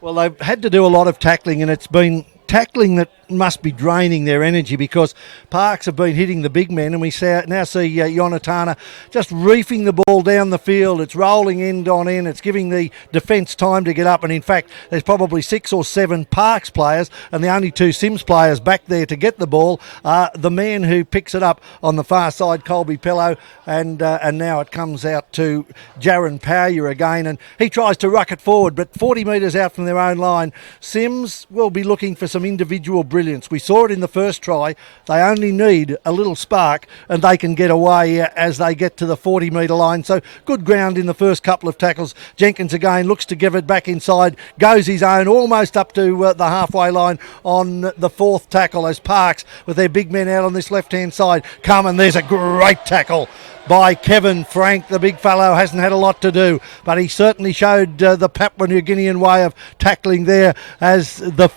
Well, they've had to do a lot of tackling, and it's been tackling that must be draining their energy, because Parks have been hitting the big men, and we now see Yonatana just reefing the ball down the field. It's rolling end on end. It's giving the defence time to get up, and in fact there's probably 6 or 7 Parks players, and the only 2 CYMS players back there to get the ball are the man who picks it up on the far side, Colby Pello, and now it comes out to Jaron Power again, and he tries to ruck it forward, but 40 metres out from their own line. CYMS will be looking for some individual brilliance. We saw it in the first try. They only need a little spark, and they can get away as they get to the 40 metre line. So good ground in the first couple of tackles. Jenkins again looks to give it back inside, goes his own almost up to the halfway line on the 4th tackle, as Parks, with their big men out on this left hand side, come, and there's a great tackle by Kevin Frank. The big fellow hasn't had a lot to do, but he certainly showed the Papua New Guinean way of tackling there, as the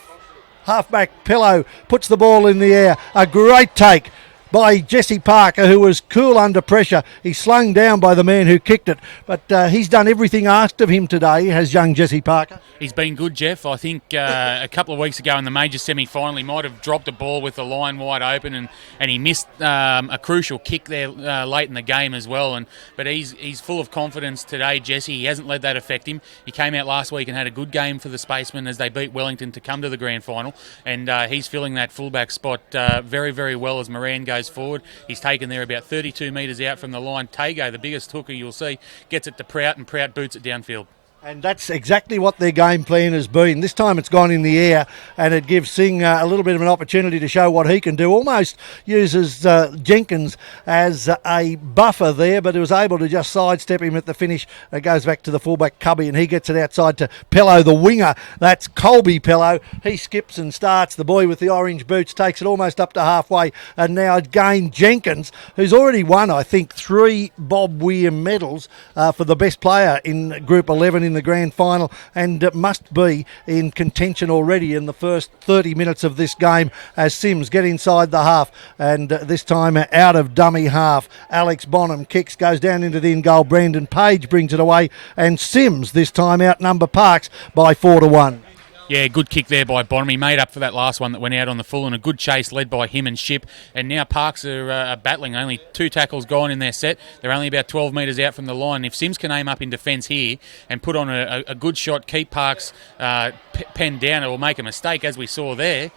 halfback Pillow puts the ball in the air. A great take by Jesse Parker, who was cool under pressure. He's slung down by the man who kicked it, but he's done everything asked of him today, has young Jesse Parker. He's been good, Jeff. I think a couple of weeks ago in the major semi-final, he might have dropped a ball with the line wide open, and he missed a crucial kick there late in the game as well. But he's full of confidence today, Jesse. He hasn't let that affect him. He came out last week and had a good game for the Spacemen as they beat Wellington to come to the grand final, and he's filling that fullback spot very, very well as Moran goes forward. He's taken there about 32 metres out from the line. Tago, the biggest hooker you'll see, gets it to Prout, and Prout boots it downfield. And that's exactly what their game plan has been. This time it's gone in the air, and it gives Singh a little bit of an opportunity to show what he can do. Almost uses Jenkins as a buffer there, but he was able to just sidestep him at the finish. It goes back to the fullback Cubby, and he gets it outside to Pello, the winger. That's Colby Pello. He skips and starts. The boy with the orange boots takes it almost up to halfway, and now again Jenkins, who's already won, I think, 3 Bob Weir medals for the best player in Group 11 in the grand final, and must be in contention already in the first 30 minutes of this game, as CYMS get inside the half, and this time out of dummy half. Alex Bonham kicks, goes down into the in goal. Brandon Page brings it away, and CYMS this time outnumber Parks by 4-1. Yeah, good kick there by Bonham. He made up for that last one that went out on the full, and a good chase led by him and Ship. And now Parks are battling. Only 2 tackles gone in their set. They're only about 12 metres out from the line. If CYMS can aim up in defence here and put on a good shot, keep Parks penned down, it will make a mistake, as we saw there.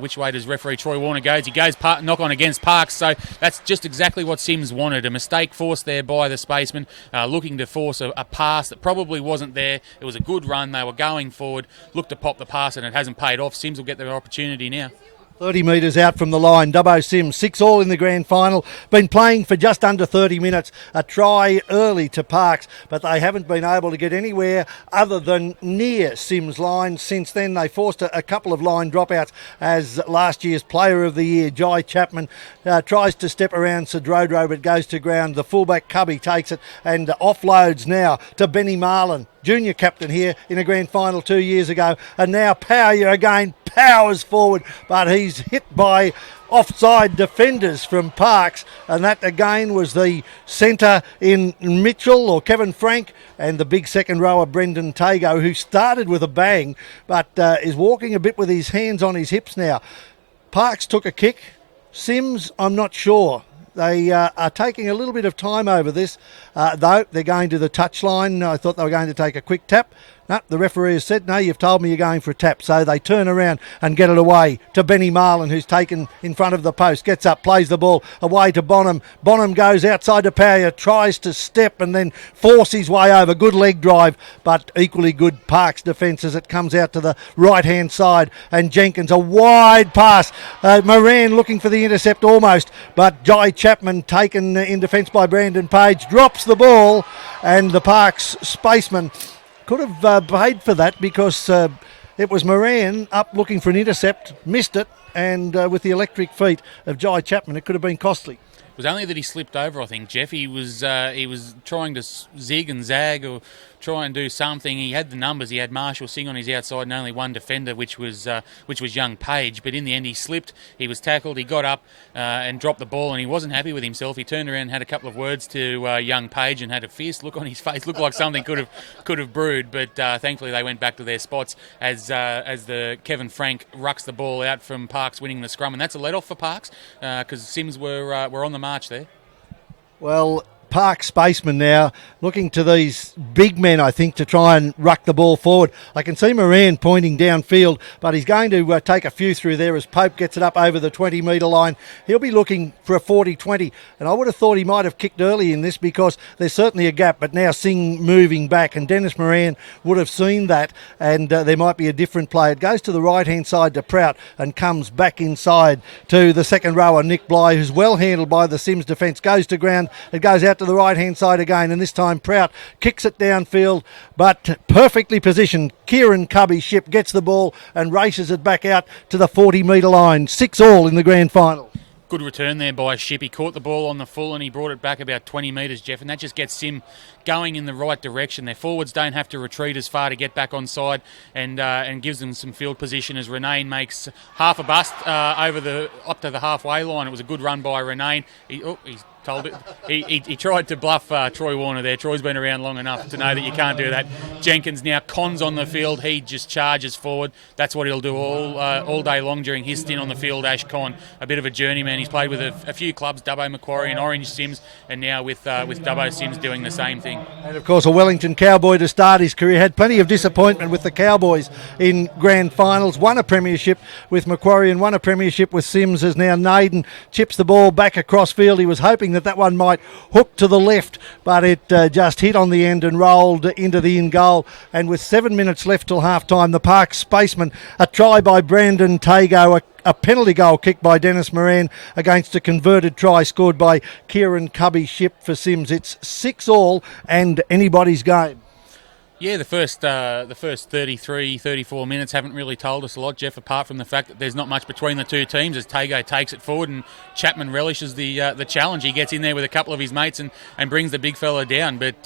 Which way does referee Troy Warner goes? He goes knock on against Parks, so that's just exactly what CYMS wanted. A mistake forced there by the Spacemen, looking to force a pass that probably wasn't there. It was a good run. They were going forward, looked to pop the pass, and it hasn't paid off. CYMS will get their opportunity now. 30 metres out from the line. Dubbo CYMS 6-all in the grand final. Been playing for just under 30 minutes. A try early to Parks, but they haven't been able to get anywhere other than near CYMS line. Since then, they forced a couple of line dropouts, as last year's Player of the Year, Jai Chapman, tries to step around Cedrodro, but goes to ground. The fullback Cubby takes it and offloads now to Benny Marlin, junior captain here in a grand final 2 years ago. And now Power again powers forward, but he's hit by offside defenders from Parks, and that again was the centre in Mitchell, or Kevin Frank, and the big second rower Brendan Tago, who started with a bang but is walking a bit with his hands on his hips now. Parks took a kick. CYMS, I'm not sure. They are taking a little bit of time over this, though. They're going to the touchline. I thought they were going to take a quick tap. No, the referee has said, no, you've told me you're going for a tap. So they turn around and get it away to Benny Marlin, who's taken in front of the post, gets up, plays the ball away to Bonham. Bonham goes outside to Power, tries to step and then force his way over. Good leg drive, but equally good Parks defence as it comes out to the right-hand side. And Jenkins, a wide pass. Moran looking for the intercept almost, but Jai Chapman taken in defence by Brandon Page, drops the ball, and the Parks Spacemen could have paid for that because it was Moran up looking for an intercept, missed it, and with the electric feet of Jai Chapman, it could have been costly. It was only that he slipped over, I think, Jeff. He was trying to zig and zag or try and do something. He had the numbers. He had Marshall Singh on his outside and only one defender, which was young Page. But in the end, he slipped. He was tackled. He got up and dropped the ball, and he wasn't happy with himself. He turned around and had a couple of words to young Page and had a fierce look on his face. Looked like something could have brewed. But thankfully, they went back to their spots as the Kevin Frank rucks the ball out from Parks winning the scrum, and that's a let off for Parks because Sims were on the march there. Well, Park Spacemen now looking to these big men, I think, to try and ruck the ball forward. I can see Moran pointing downfield, but he's going to take a few through there as Pope gets it up over the 20-metre line. He'll be looking for a 40-20, and I would have thought he might have kicked early in this because there's certainly a gap, but now Singh moving back, and Dennis Moran would have seen that, and there might be a different play. It goes to the right-hand side to Prout and comes back inside to the second rower, Nick Bly, who's well handled by the Sims defence, goes to ground. It goes out to the right-hand side again, and this time Prout kicks it downfield, but perfectly positioned. Kieran Cubby Ship gets the ball and races it back out to the 40-metre line. 6-all in the grand final. Good return there by Ship. He caught the ball on the full and he brought it back about 20 metres, Jeff, and that just gets Sim going in the right direction. Their forwards don't have to retreat as far to get back on side and gives them some field position as Renane makes half a bust up to the halfway line. It was a good run by Renane. He's told it. He tried to bluff Troy Warner there. Troy's been around long enough to know that you can't do that. Jenkins now cons on the field. He just charges forward. That's what he'll do all day long during his stint on the field. Ash Con, a bit of a journeyman. He's played with a few clubs, Dubbo, Macquarie and Orange Sims, and now with Dubbo Sims doing the same thing. And of course a Wellington Cowboy to start his career. Had plenty of disappointment with the Cowboys in grand finals. Won a premiership with Macquarie and won a premiership with Sims, as now Naden chips the ball back across field. He was hoping that one might hook to the left, but it just hit on the end and rolled into the in goal. And with 7 minutes left till half time, the Park Spacemen, a try by Brandon Tago, a penalty goal kick by Dennis Moran against a converted try scored by Kieran Cubby Ship for Sims. It's 6-all and anybody's game. Yeah, the first 33, 34 minutes haven't really told us a lot, Jeff, apart from the fact that there's not much between the two teams as Tago takes it forward and Chapman relishes the challenge. He gets in there with a couple of his mates and brings the big fella down. But,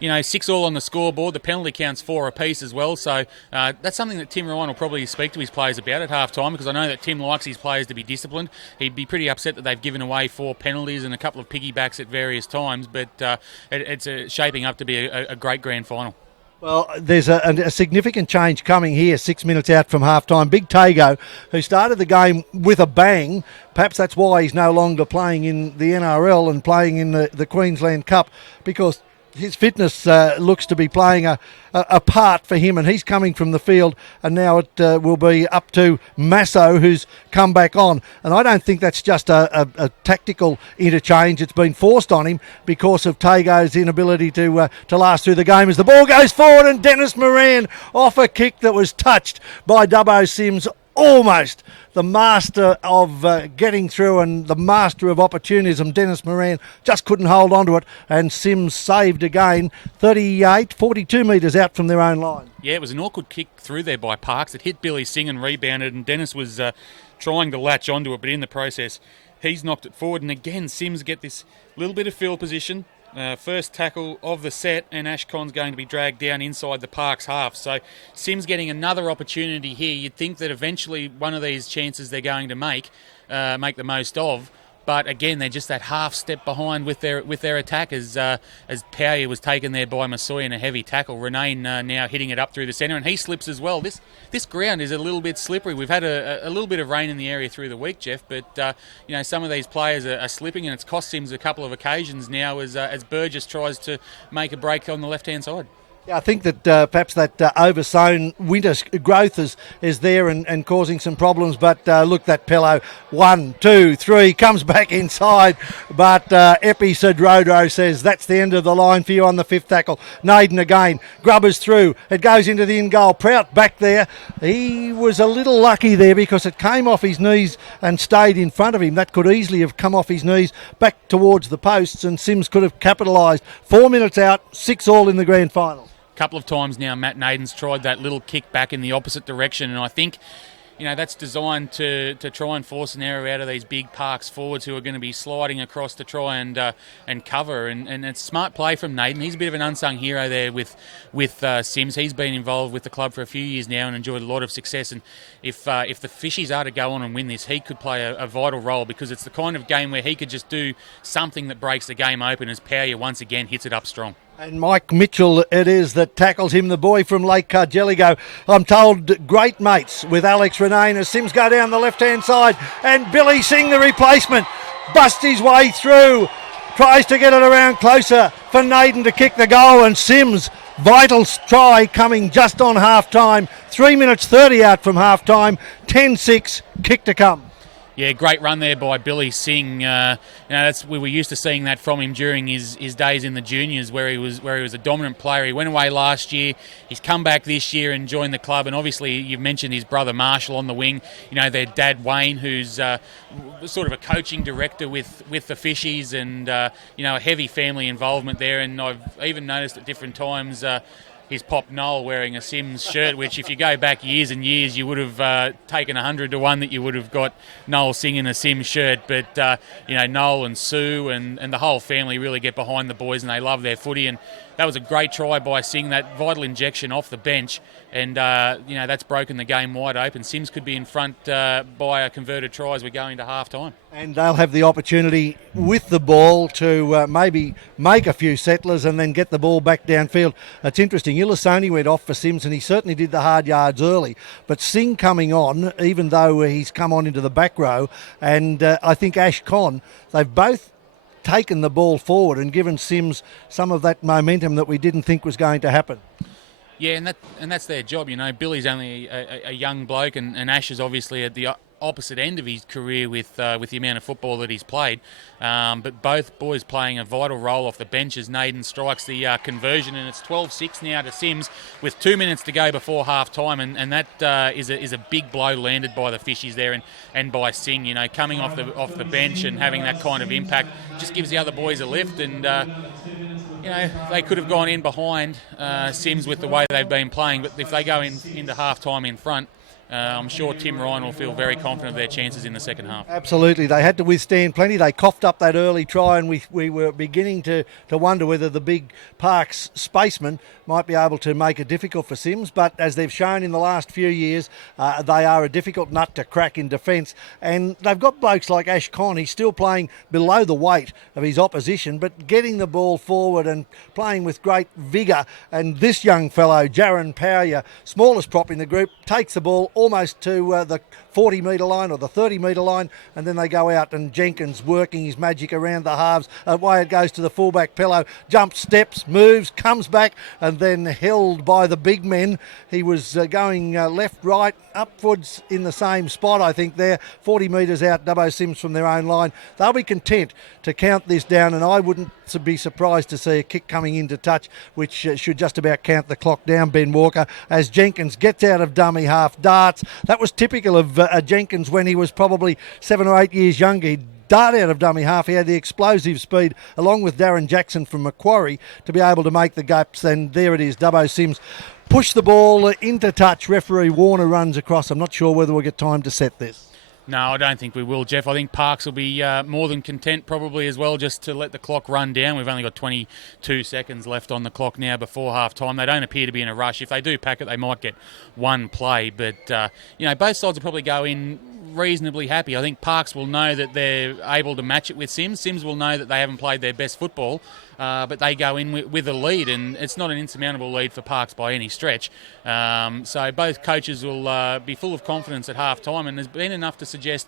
6-all on the scoreboard. The penalty counts 4 apiece as well. So that's something that Tim Ryan will probably speak to his players about at half-time, because I know that Tim likes his players to be disciplined. He'd be pretty upset that they've given away 4 penalties and a couple of piggybacks at various times. But it's shaping up to be a great grand final. Well, there's a significant change coming here 6 minutes out from half-time. Big Tago, who started the game with a bang, perhaps that's why he's no longer playing in the NRL and playing in the Queensland Cup, because his fitness looks to be playing a part for him, and he's coming from the field, and now it will be up to Masso, who's come back on. And I don't think that's just a tactical interchange. It's been forced on him because of Tago's inability to last through the game as the ball goes forward, and Dennis Moran off a kick that was touched by Dubbo Sims. Almost the master of getting through and the master of opportunism, Dennis Moran, just couldn't hold on to it, and Sims saved again, 42 metres out from their own line. Yeah, it was an awkward kick through there by Parks. It hit Billy Singh and rebounded, and Dennis was trying to latch onto it, but in the process, he's knocked it forward. And again, Sims get this little bit of field position. First tackle of the set, and Ashcon's going to be dragged down inside the Parks half. So Sims getting another opportunity here. You'd think that eventually one of these chances they're going to make the most of. But again, they're just that half step behind with their attack as Power was taken there by Massoy in a heavy tackle. Renane now hitting it up through the centre, and he slips as well. This ground is a little bit slippery. We've had a little bit of rain in the area through the week, Jeff, but some of these players are slipping, and it's cost Sims a couple of occasions now as Burgess tries to make a break on the left-hand side. Yeah, I think that perhaps that oversown winter growth is there and causing some problems. But look, that pillow, 1, 2, 3, comes back inside. But Epi Sidrodro says that's the end of the line for you on the fifth tackle. Naden again, grubbers through. It goes into the in goal. Prout back there. He was a little lucky there because it came off his knees and stayed in front of him. That could easily have come off his knees back towards the posts, and Sims could have capitalised. 4 minutes out, 6-all in the grand final. Couple of times now Matt Naden's tried that little kick back in the opposite direction, and I think that's designed to try and force an error out of these big Parks forwards who are going to be sliding across to try and cover, and it's smart play from Naden. He's a bit of an unsung hero there with Sims. He's been involved with the club for a few years now and enjoyed a lot of success, and if the Fishies are to go on and win this, he could play a vital role, because it's the kind of game where he could just do something that breaks the game open as Power once again hits it up strong. And Mike Mitchell it is that tackles him, the boy from Lake Cargelligo. I'm told great mates with Alex Renane as Sims go down the left-hand side. And Billy Singh, the replacement, busts his way through. Tries to get it around closer for Naden to kick the goal. And Sims, vital try coming just on half-time. 3 minutes 30 out from half-time. 10-6, kick to come. Yeah, great run there by Billy Singh. We were used to seeing that from him during his days in the juniors, where he was a dominant player. He went away last year. He's come back this year and joined the club. And obviously, you've mentioned his brother Marshall on the wing. Their dad Wayne, who's sort of a coaching director with the Fishies, and a heavy family involvement there. And I've even noticed at different times. His pop Noel wearing a Sims shirt, which if you go back years and years, you would have taken 100 to 1 that you would have got Noel singing a Sims shirt. But, Noel and Sue and the whole family really get behind the boys, and they love their footy. And that was a great try by Singh, that vital injection off the bench. And, that's broken the game wide open. Sims could be in front by a converted try as we go into half-time. And they'll have the opportunity with the ball to maybe make a few settlers and then get the ball back downfield. It's interesting. Illisoni went off for Sims, and he certainly did the hard yards early. But Singh coming on, even though he's come on into the back row, and I think Ash Conn, they've both taken the ball forward and given Sims some of that momentum that we didn't think was going to happen. Yeah, and that's their job. Billy's only a young bloke, and Ash is obviously at the opposite end of his career with the amount of football that he's played. But both boys playing a vital role off the bench as Naden strikes the conversion, and it's 12-6 now to Sims with 2 minutes to go before half-time, and that is a big blow landed by the Fishies there and by Singh. Coming off the bench and having that kind of impact just gives the other boys a lift, and they could have gone in behind Sims with the way they've been playing, but if they go into half-time in front, I'm sure Tim Ryan will feel very confident of their chances in the second half. Absolutely. They had to withstand plenty. They coughed up that early try, and we were beginning to wonder whether the big Parks Spacemen might be able to make it difficult for Sims. But as they've shown in the last few years, they are a difficult nut to crack in defence. And they've got blokes like Ash Conn. He's still playing below the weight of his opposition, but getting the ball forward and playing with great vigour. And this young fellow, Jaron Power, smallest prop in the group, takes the ball almost to the 40-metre line or the 30-metre line, and then they go out, and Jenkins working his magic around the halves. Away it goes to the fullback Pillow, jumps, steps, moves, comes back, and then held by the big men. He was going left, right, upwards in the same spot, I think there. 40 metres out, Dubbo CYMS from their own line. They'll be content to count this down, and I wouldn't be surprised to see a kick coming into touch, which should just about count the clock down, Ben Walker, as Jenkins gets out of dummy half, darts. That was typical of Jenkins when he was probably 7 or 8 years younger. He'd dart out of dummy half. He had the explosive speed, along with Darren Jackson from Macquarie, to be able to make the gaps. And there it is, Dubbo CYMS push the ball into touch. Referee Warner runs across. I'm not sure whether we'll get time to set this. No, I don't think we will, Geoff. I think Parks will be more than content probably as well just to let the clock run down. We've only got 22 seconds left on the clock now before half-time. They don't appear to be in a rush. If they do pack it, they might get one play. But, both sides will probably go in reasonably happy. I think Parks will know that they're able to match it with Sims. Sims will know that they haven't played their best football, but they go in with a lead, and it's not an insurmountable lead for Parks by any stretch. So both coaches will be full of confidence at half-time, and there's been enough to suggest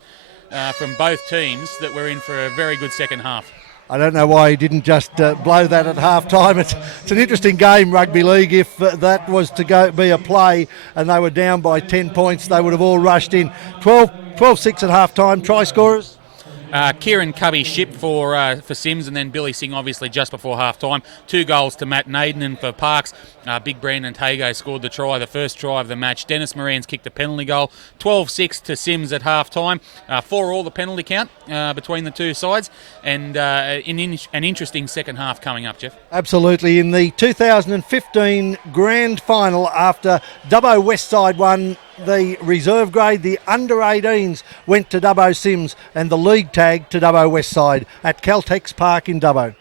from both teams that we're in for a very good second half. I don't know why he didn't just blow that at half-time. It's an interesting game, rugby league. If that was to be a play and they were down by 10 points, they would have all rushed in. 12-6 at half-time. Try scorers? Kieran Cubby Ship for CYMS, and then Billy Singh obviously just before half-time. 2 goals to Matt Naden, and for Parks, Big Brandon Tago scored the try, the first try of the match. Dennis Moran's kicked a penalty goal. 12-6 to CYMS at half-time. 4-all the penalty count between the two sides, and an interesting second half coming up, Jeff. Absolutely. In the 2015 Grand Final, after Dubbo Westside won the reserve grade, the under-18s went to Dubbo CYMS and the league tag to Dubbo Westside at Caltex Park in Dubbo.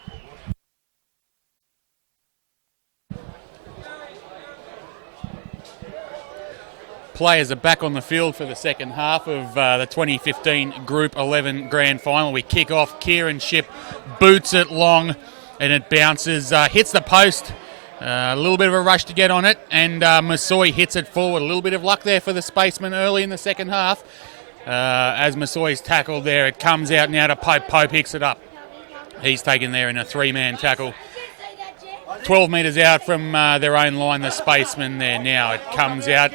Players are back on the field for the second half of the 2015 Group 11 Grand Final. We kick off. Kieran Ship boots it long and it bounces, hits the post. A little bit of a rush to get on it, and Masoi hits it forward. A little bit of luck there for the Spacemen early in the second half. As Masoi's tackled there, it comes out now to Pope. Pope picks it up. He's taken there in a 3-man tackle. 12 metres out from their own line, the Spacemen there now. It comes out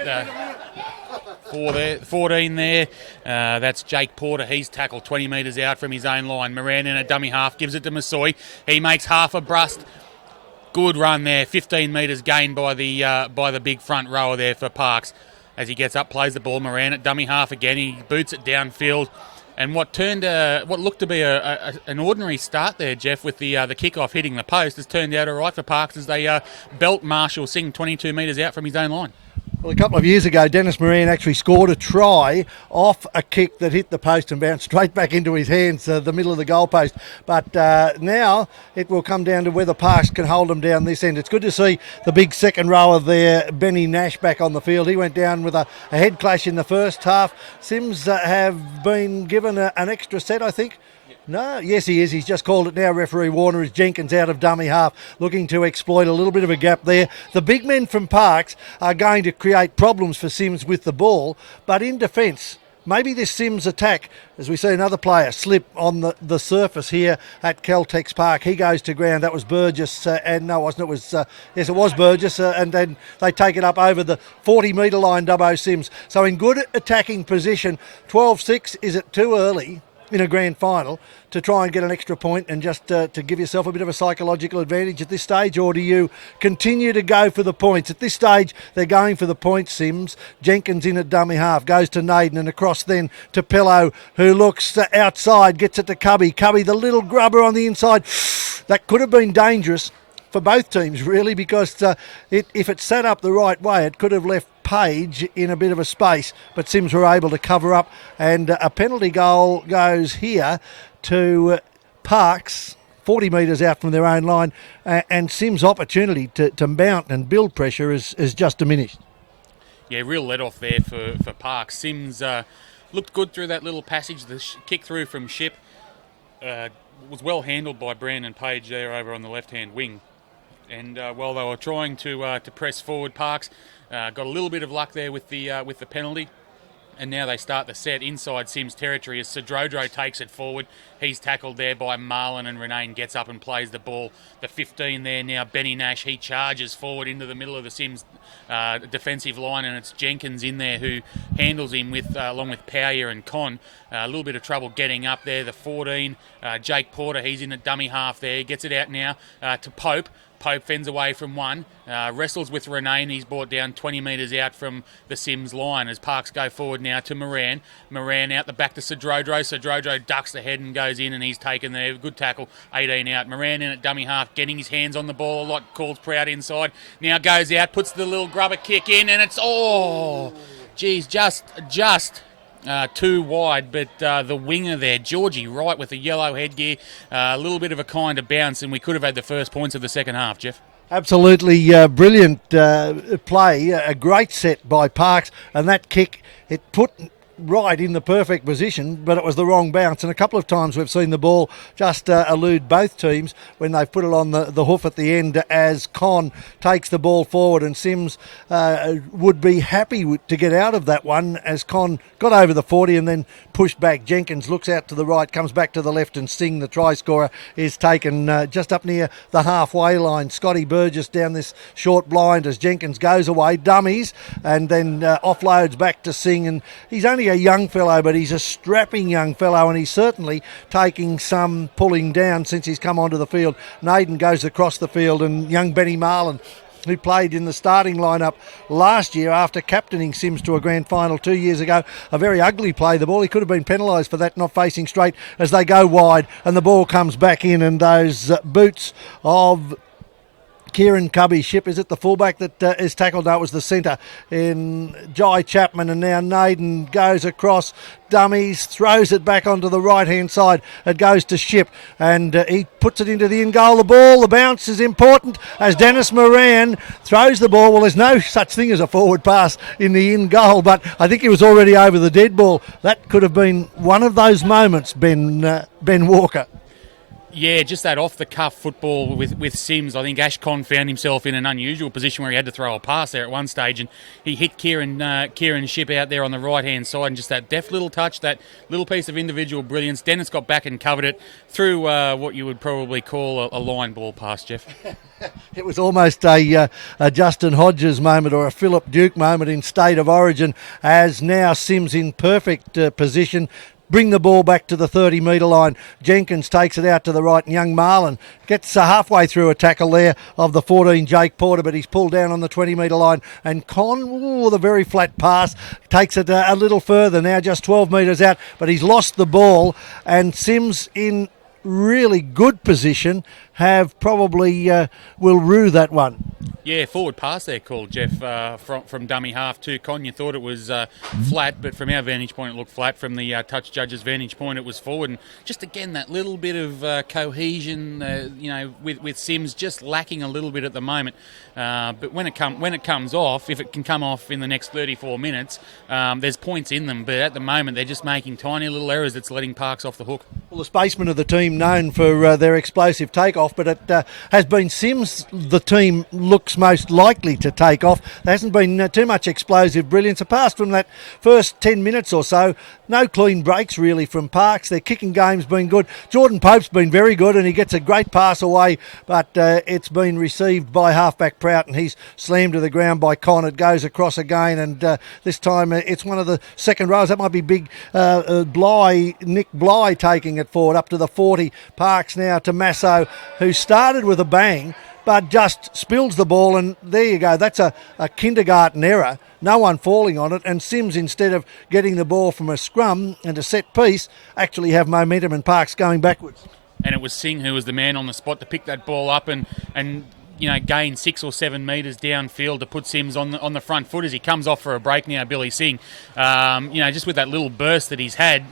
14 there. That's Jake Porter. He's tackled 20 metres out from his own line. Moran in a dummy half, gives it to Masoi. He makes half a brust. Good run there, 15 metres gained by the big front rower there for Parks. As he gets up, plays the ball. Moran at dummy half again. He boots it downfield, and what looked to be an ordinary start there, Jeff, with the kickoff hitting the post, has turned out all right for Parks as they belt Marshall Singh 22 metres out from his own line. Well, a couple of years ago, Dennis Moran actually scored a try off a kick that hit the post and bounced straight back into his hands, the middle of the goalpost. But now it will come down to whether Parks can hold them down this end. It's good to see the big second rower there, Benny Nash, back on the field. He went down with a head clash in the first half. CYMS have been given an extra set, I think. No, yes he is. He's just called it now. Referee Warner is Jenkins out of dummy half, looking to exploit a little bit of a gap there. The big men from Parks are going to create problems for CYMS with the ball, but in defence, maybe this CYMS attack, as we see another player slip on the surface here at Caltex Park. He goes to ground. That was Burgess, and no, it wasn't. It was yes, it was Burgess, and then they take it up over the 40-metre line. Dubbo CYMS. So in good attacking position. 12-6. Is it too early in a grand final to try and get an extra point and just to give yourself a bit of a psychological advantage at this stage, or do you continue to go for the points? At this stage, they're going for the points, CYMS. Jenkins in at dummy half, goes to Naden and across then to Pillow, who looks outside, gets it to Cubby. Cubby, the little grubber on the inside. That could have been dangerous for both teams, really, because if it sat up the right way, it could have left Page in a bit of a space, but CYMS were able to cover up, and a penalty goal goes here to Parks, 40 metres out from their own line, and CYMS' opportunity to mount and build pressure is just diminished. Yeah, real let-off there for Parks. CYMS looked good through that little passage. The kick through from Ship was well handled by Brandon Page there over on the left-hand wing. And while they were trying to press forward, Parks got a little bit of luck there with the penalty. And now they start the set inside CYMS territory as Sadrodro takes it forward. He's tackled there by Marlon, and Renane gets up and plays the ball. The 15 there now, Benny Nash, he charges forward into the middle of the CYMS defensive line, and it's Jenkins in there who handles him with along with Powyer and Con. A little bit of trouble getting up there. The 14, Jake Porter, he's in a dummy half there. Gets it out now to Pope. Pope fends away from one, wrestles with Renane. He's brought down 20 metres out from the CYMS line as Parks go forward now to Moran. Moran out the back to Sadrodro. Sadrodro ducks the head and goes in, and he's taken there. Good tackle, 18 out. Moran in at dummy half, getting his hands on the ball a lot. Calls Proud inside. Now goes out, puts the little grubber kick in, and it's, just too wide, but the winger there, Georgie Wright, with the yellow headgear, a little bit of a kind of bounce, and we could have had the first points of the second half, Jeff. Absolutely brilliant play, a great set by Parks, and that kick, it put right in the perfect position, but it was the wrong bounce. And a couple of times we've seen the ball just elude both teams when they've put it on the hoof at the end, as Con takes the ball forward, and Sims would be happy to get out of that one as Con got over the 40 and then pushed back. Jenkins looks out to the right, comes back to the left, and Singh, the try scorer, is taken just up near the halfway line. Scotty Burgess down this short blind as Jenkins goes away, dummies, and then offloads back to Singh. And he's only a young fellow, but he's a strapping young fellow, and he's certainly taking some pulling down since he's come onto the field. Naden goes across the field, and young Benny Marlin, who played in the starting lineup last year after captaining Sims to a grand final 2 years ago. A very ugly play, the ball. He could have been penalised for that, not facing straight as they go wide, and the ball comes back in, and those boots of Kieran Cubby Ship, is it the fullback that is tackled? No, it was the centre in Jai Chapman, and now Naden goes across, dummies, throws it back onto the right-hand side. It goes to Ship, and he puts it into the in-goal. The ball, the bounce is important as Dennis Moran throws the ball. Well, there's no such thing as a forward pass in the in-goal, but I think he was already over the dead ball. That could have been one of those moments, Ben Walker. Yeah, just that off-the-cuff football with Sims. I think Ashcon found himself in an unusual position where he had to throw a pass there at one stage, and he hit Kieran Ship out there on the right-hand side, and just that deft little touch, that little piece of individual brilliance. Dennis got back and covered it through what you would probably call a line ball pass, Geoff. It was almost a Justin Hodges moment or a Philip Duke moment in State of Origin, as now Sims in perfect position. Bring the ball back to the 30-metre line. Jenkins takes it out to the right, and young Marlin gets halfway through a tackle there of the 14, Jake Porter, but he's pulled down on the 20-metre line. And Con, with a very flat pass, takes it a little further, now just 12 metres out, but he's lost the ball, and Sims in really good position have probably will rue that one. Yeah, forward pass there called, Geoff, from dummy half to Con. You thought it was flat, but from our vantage point it looked flat. From the touch judge's vantage point it was forward. And just again, that little bit of cohesion, with Sims just lacking a little bit at the moment. But when it comes off, if it can come off in the next 34 minutes, there's points in them. But at the moment, they're just making tiny little errors that's letting Parks off the hook. Well, the Spacemen are the team known for their explosive takeoff, but it has been Sims the team looks most likely to take off. There hasn't been too much explosive brilliance apart from that first 10 minutes or so. No clean breaks really from Parks. Their kicking game's been good. Jordan Pope's been very good, and he gets a great pass away, but it's been received by halfback Prout, and he's slammed to the ground by Con. It goes across again, and this time it's one of the second rows. That might be big Nick Bly taking it forward up to the 40. Parks now to Masso, who started with a bang but just spills the ball, and there you go. That's a kindergarten error. No one falling on it, and Sims, instead of getting the ball from a scrum and a set piece, actually have momentum, and Parks going backwards. And it was Singh who was the man on the spot to pick that ball up and gain 6 or 7 metres downfield to put Sims on the front foot as he comes off for a break now, Billy Singh. Just with that little burst that he's had,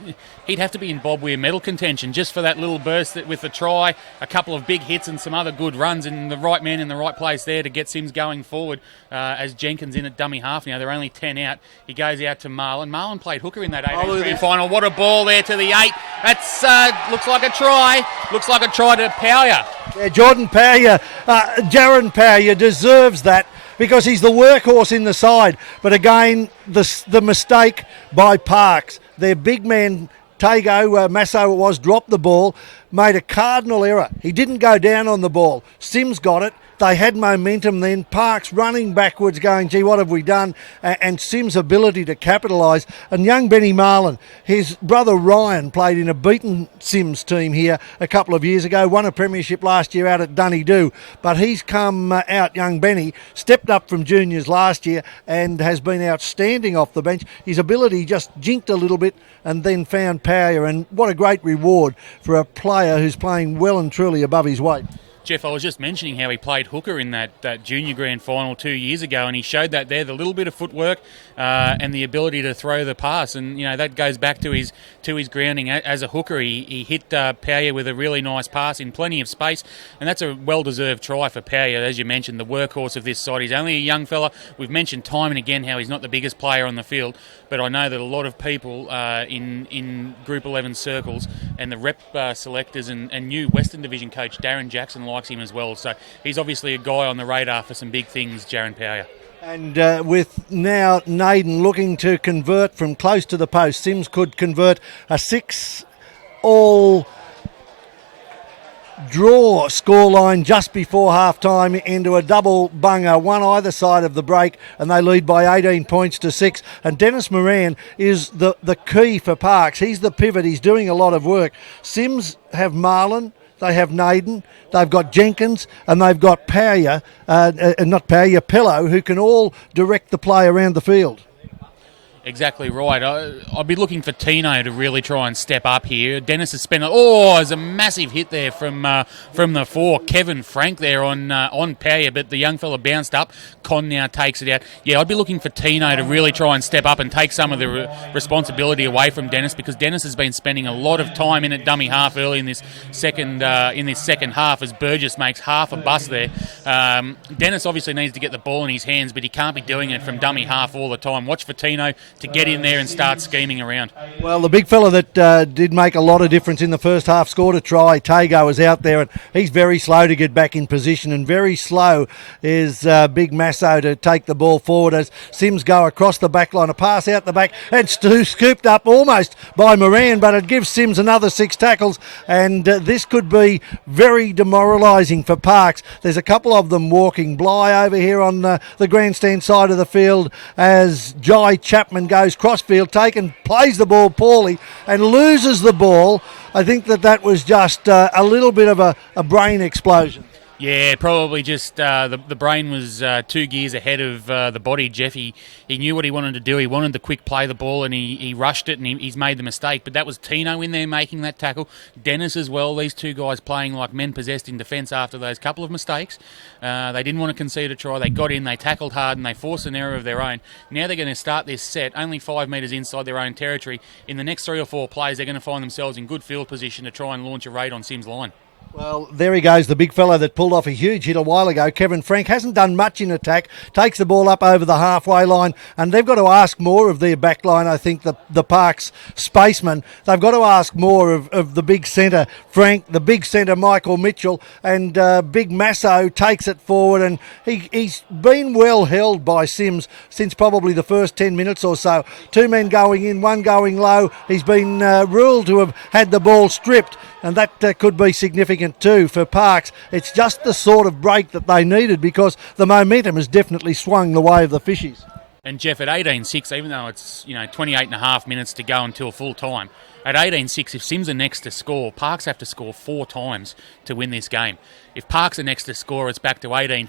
he'd have to be in Bob Weir medal contention just for that little burst with the try, a couple of big hits and some other good runs, and the right man in the right place there to get Sims going forward as Jenkins in at dummy half now. They're only 10 out. He goes out to Marlin. Marlin played hooker in that 18th grand final. What a ball there to the 8. That's looks like a try. Looks like a try to Powyer. Yeah, Jordan Powyer, Jaron Powyer deserves that because he's the workhorse in the side. But again, the mistake by Parks. Their big man, Masso it was, dropped the ball, made a cardinal error. He didn't go down on the ball. Sims got it. They had momentum then. Parks running backwards going, gee, what have we done? And Sims' ability to capitalise. And young Benny Marlin, his brother Ryan played in a beaten Sims team here a couple of years ago, won a premiership last year out at Dunedoo. But he's come out, young Benny, stepped up from juniors last year and has been outstanding off the bench. His ability just jinked a little bit and then found power. And what a great reward for a player who's playing well and truly above his weight. Jeff, I was just mentioning how he played hooker in that junior grand final 2 years ago, and he showed that there, the little bit of footwork and the ability to throw the pass, and that goes back to his grounding as a hooker. He hit Powyer with a really nice pass in plenty of space, and that's a well-deserved try for Powyer, as you mentioned, the workhorse of this side. He's only a young fella. We've mentioned time and again how he's not the biggest player on the field, but I know that a lot of people in Group 11 circles and the rep selectors and new Western Division coach Darren Jackson likes him as well. So he's obviously a guy on the radar for some big things, Jaron Powyer. And with now Naden looking to convert from close to the post, Sims could convert a 6-all draw scoreline just before half-time into a double bunger, one either side of the break, and they lead by 18 points to 6. And Dennis Moran is the key for Parks. He's the pivot. He's doing a lot of work. Sims have Marlon. They have Naden, they've got Jenkins, and they've got Powyer, Pello, who can all direct the play around the field. Exactly right. I'd be looking for Tino to really try and step up here. Dennis has spent there's a massive hit there from the 4. Kevin Frank there on Powyer, but the young fella bounced up. Con now takes it out. Yeah, I'd be looking for Tino to really try and step up and take some of the responsibility away from Dennis, because Dennis has been spending a lot of time in at dummy half early in this second half as Burgess makes half a bust there. Dennis obviously needs to get the ball in his hands, but he can't be doing it from dummy half all the time. Watch for Tino to get in there and start scheming around. Well, the big fella that did make a lot of difference in the first half scored a try. Tago was out there, and he's very slow to get back in position, and very slow is Big Masso to take the ball forward as Sims go across the back line. A pass out the back and scooped up almost by Moran, but it gives Sims another 6 tackles, and this could be very demoralising for Parks. There's a couple of them walking. Bly over here on the grandstand side of the field as Jai Chapman goes crossfield, plays the ball poorly and loses the ball. I think that was just a little bit of a brain explosion. Yeah, probably just the brain was 2 gears ahead of the body, Jeff. He knew what he wanted to do. He wanted to quick play the ball, and he rushed it, and he's made the mistake. But that was Tino in there making that tackle. Dennis as well. These 2 guys playing like men possessed in defence after those couple of mistakes. They didn't want to concede a try. They got in, they tackled hard, and they forced an error of their own. Now they're going to start this set only 5 metres inside their own territory. In the next 3 or 4 plays, they're going to find themselves in good field position to try and launch a raid on Sims' line. Well, there he goes, the big fella that pulled off a huge hit a while ago. Kevin Frank hasn't done much in attack, takes the ball up over the halfway line, and they've got to ask more of their back line, I think, the Parks Spacemen. They've got to ask more of the big centre, Frank, the big centre, Michael Mitchell, and Big Masso takes it forward, and he's been well held by Sims since probably the first 10 minutes or so. 2 men going in, 1 going low. He's been ruled to have had the ball stripped, and that could be significant too for Parks. It's just the sort of break that they needed, because the momentum has definitely swung the way of the Fishies. And Jeff, at 18-6, even though it's 28 and a half minutes to go until full time, at 18-6, if Sims are next to score, Parks have to score 4 times to win this game. If Parks are next to score, it's back to 18-10,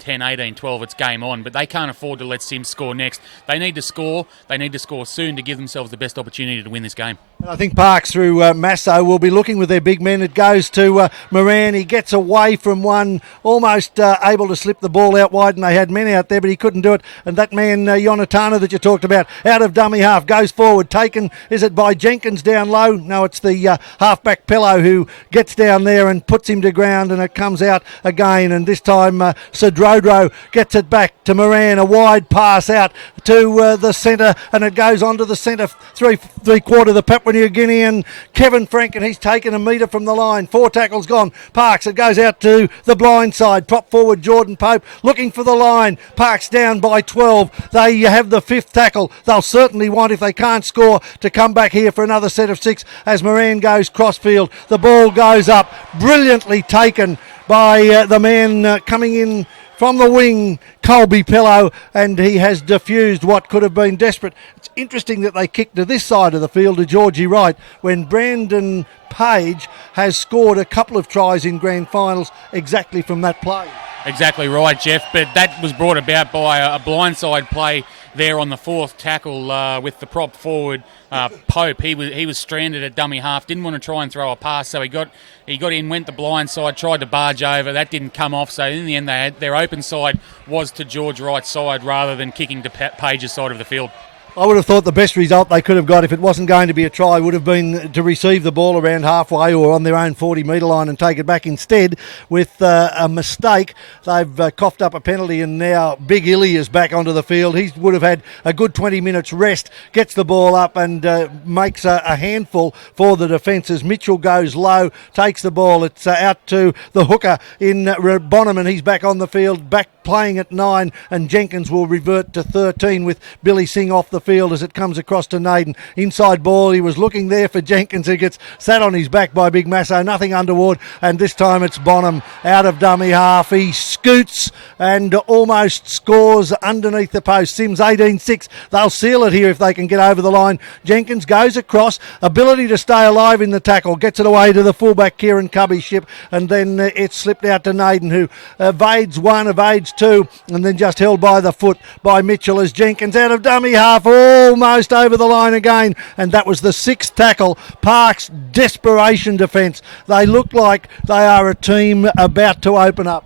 18-12, it's game on. But they can't afford to let Sims score next. They need to score. They need to score soon to give themselves the best opportunity to win this game. I think Parks through Masso will be looking with their big men. It goes to Moran. He gets away from one, almost able to slip the ball out wide, and they had men out there, but he couldn't do it. And that man, Yonatana, that you talked about, out of dummy half, goes forward. Taken, is it by Jenkins down low? No, it's the halfback Pello who gets down there and puts him to ground, and it comes out again, and this time Sedrodro gets it back to Moran, a wide pass out to the centre, and it goes on to the centre, three-quarter the Papua New Guinean Kevin Frank, and he's taken a metre from the line. 4 tackles gone. Parks, it goes out to the blind side. Prop forward Jordan Pope looking for the line. Parks down by 12. They have the 5th tackle. They'll certainly want, if they can't score, to come back here for another set of 6 as Moran goes crossfield. The ball goes up, brilliantly taken by the man coming in from the wing, Colby Pello, and he has diffused what could have been desperate. It's interesting that they kicked to this side of the field to Georgie Wright when Brandon Page has scored a couple of tries in grand finals exactly from that play. Exactly right, Jeff, but that was brought about by a blindside play there on the fourth tackle with the prop forward, Pope. He was stranded at dummy half, didn't want to try and throw a pass, so he got in, went the blind side, tried to barge over. That didn't come off, so in the end their open side was to George Wright's side rather than kicking to Page's side of the field. I would have thought the best result they could have got if it wasn't going to be a try would have been to receive the ball around halfway or on their own 40-metre line and take it back. Instead, with a mistake, they've coughed up a penalty, and now Big Illy is back onto the field. He would have had a good 20 minutes rest, gets the ball up and makes a handful for the defences. Mitchell goes low, takes the ball. It's out to the hooker in Bonham, and he's back on the field, back playing at 9, and Jenkins will revert to 13 with Billy Singh off the field as it comes across to Naden. Inside ball, he was looking there for Jenkins, who gets sat on his back by Big Masso, nothing untoward, and this time it's Bonham out of dummy half. He scoots and almost scores underneath the post. Sims 18-6. They'll seal it here if they can get over the line. Jenkins goes across, ability to stay alive in the tackle, gets it away to the fullback Kieran Cubbyship, and then it's slipped out to Naden, who evades one, evades two, and then just held by the foot by Mitchell as Jenkins out of dummy half, almost over the line again, and that was the 6th tackle. Park's desperation defence. They look like they are a team about to open up.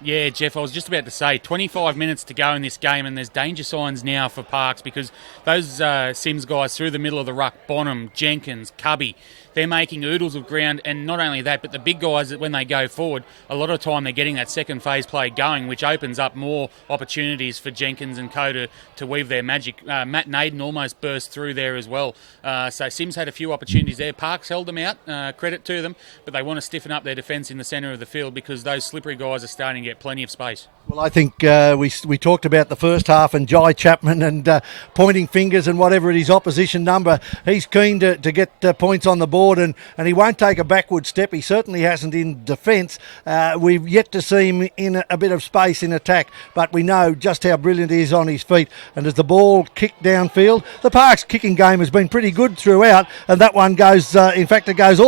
Yeah, Jeff, I was just about to say, 25 minutes to go in this game, and there's danger signs now for Parks because those Sims guys through the middle of the ruck, Bonham, Jenkins, Cubby, they're making oodles of ground, and not only that, but the big guys, when they go forward, a lot of time they're getting that second phase play going, which opens up more opportunities for Jenkins and co to weave their magic. Matt Naden almost burst through there as well. So Sims had a few opportunities there. Parks held them out, credit to them, but they want to stiffen up their defence in the centre of the field because those slippery guys are starting to get plenty of space. Well, I think we talked about the first half and Jai Chapman and pointing fingers and whatever it is, opposition number. He's keen to get points on the board and he won't take a backward step. He certainly hasn't in defence. We've yet to see him in a bit of space in attack, but we know just how brilliant he is on his feet. And as the ball kicked downfield, the Parks kicking game has been pretty good throughout, and that one goes, in fact, it goes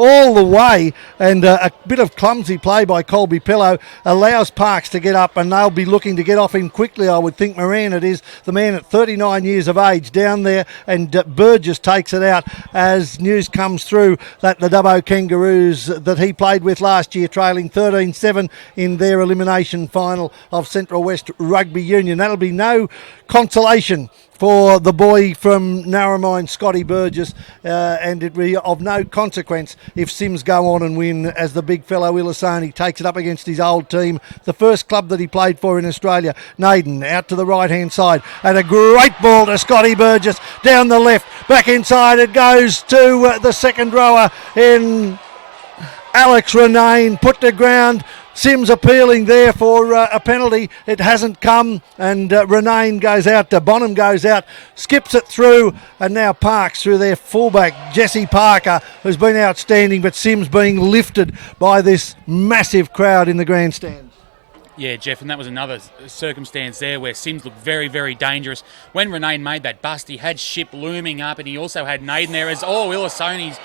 all the way, and a bit of clumsy play by Colby Pillow allows Parks to get up, and they'll be looking to get off him quickly, I would think. Moran, it is the man at 39 years of age down there, and Burgess takes it out as news comes through that the Dubbo Kangaroos that he played with last year, trailing 13-7 in their elimination final of Central West Rugby Union. That'll be no consolation for the boy from Narromine, Scotty Burgess, and it will be of no consequence if Sims go on and win, as the big fellow Illisani takes it up against his old team, the first club that he played for in Australia. Naden out to the right-hand side, and a great ball to Scotty Burgess down the left, back inside it goes to the second rower in Alex Renane, put to ground. Sims appealing there for a penalty. It hasn't come, and Renane goes out, Bonham goes out, skips it through, and now Parks through their fullback, Jesse Parker, who's been outstanding, but Sims being lifted by this massive crowd in the grandstand. Yeah, Jeff, and that was another circumstance there where Sims looked very, very dangerous. When Renane made that bust, he had Ship looming up, and he also had Naden there as Illisoni's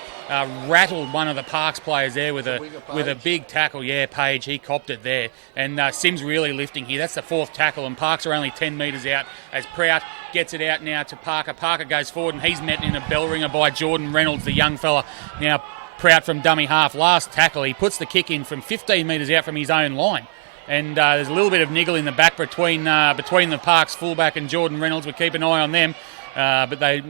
rattled one of the Parks players there with a big tackle. Yeah, Page, he copped it there. And Sims really lifting here. That's the 4th tackle, and Parks are only 10 metres out as Prout gets it out now to Parker. Parker goes forward, and he's met in a bell ringer by Jordan Reynolds, the young fella. Now, Prout from dummy half. Last tackle, he puts the kick in from 15 metres out from his own line. And there's a little bit of niggle in the back between the Parks fullback and Jordan Reynolds. We keep an eye on them, but they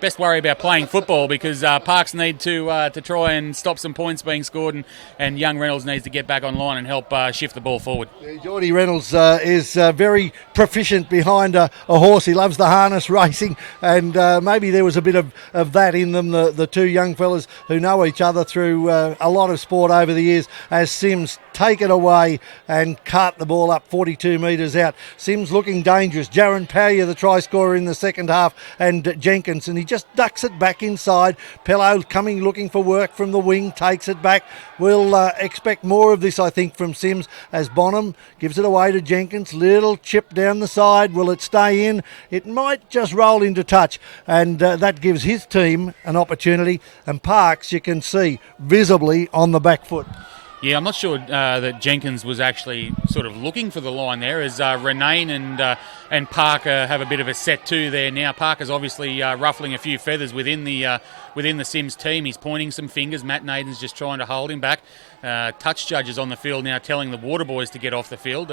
best worry about playing football because Parks need to try and stop some points being scored, and young Reynolds needs to get back online and help shift the ball forward. Yeah, Geordie Reynolds is very proficient behind a horse. He loves the harness racing, and maybe there was a bit of that in them, the two young fellas who know each other through a lot of sport over the years, as Sims take it away and cart the ball up 42 metres out. Sims looking dangerous. Jaron Pawia, the try scorer in the second half, and Jenkins, and he just ducks it back inside. Pello coming looking for work from the wing, takes it back. We'll expect more of this, I think, from Sims as Bonham gives it away to Jenkins. Little chip down the side. Will it stay in? It might just roll into touch, and that gives his team an opportunity. And Parks, you can see, visibly on the back foot. Yeah, I'm not sure that Jenkins was actually sort of looking for the line there, as Renane and Parker have a bit of a set too there now. Parker's obviously ruffling a few feathers within the CYMS team. He's pointing some fingers. Matt Naden's just trying to hold him back. Touch judges on the field now telling the Water Boys to get off the field.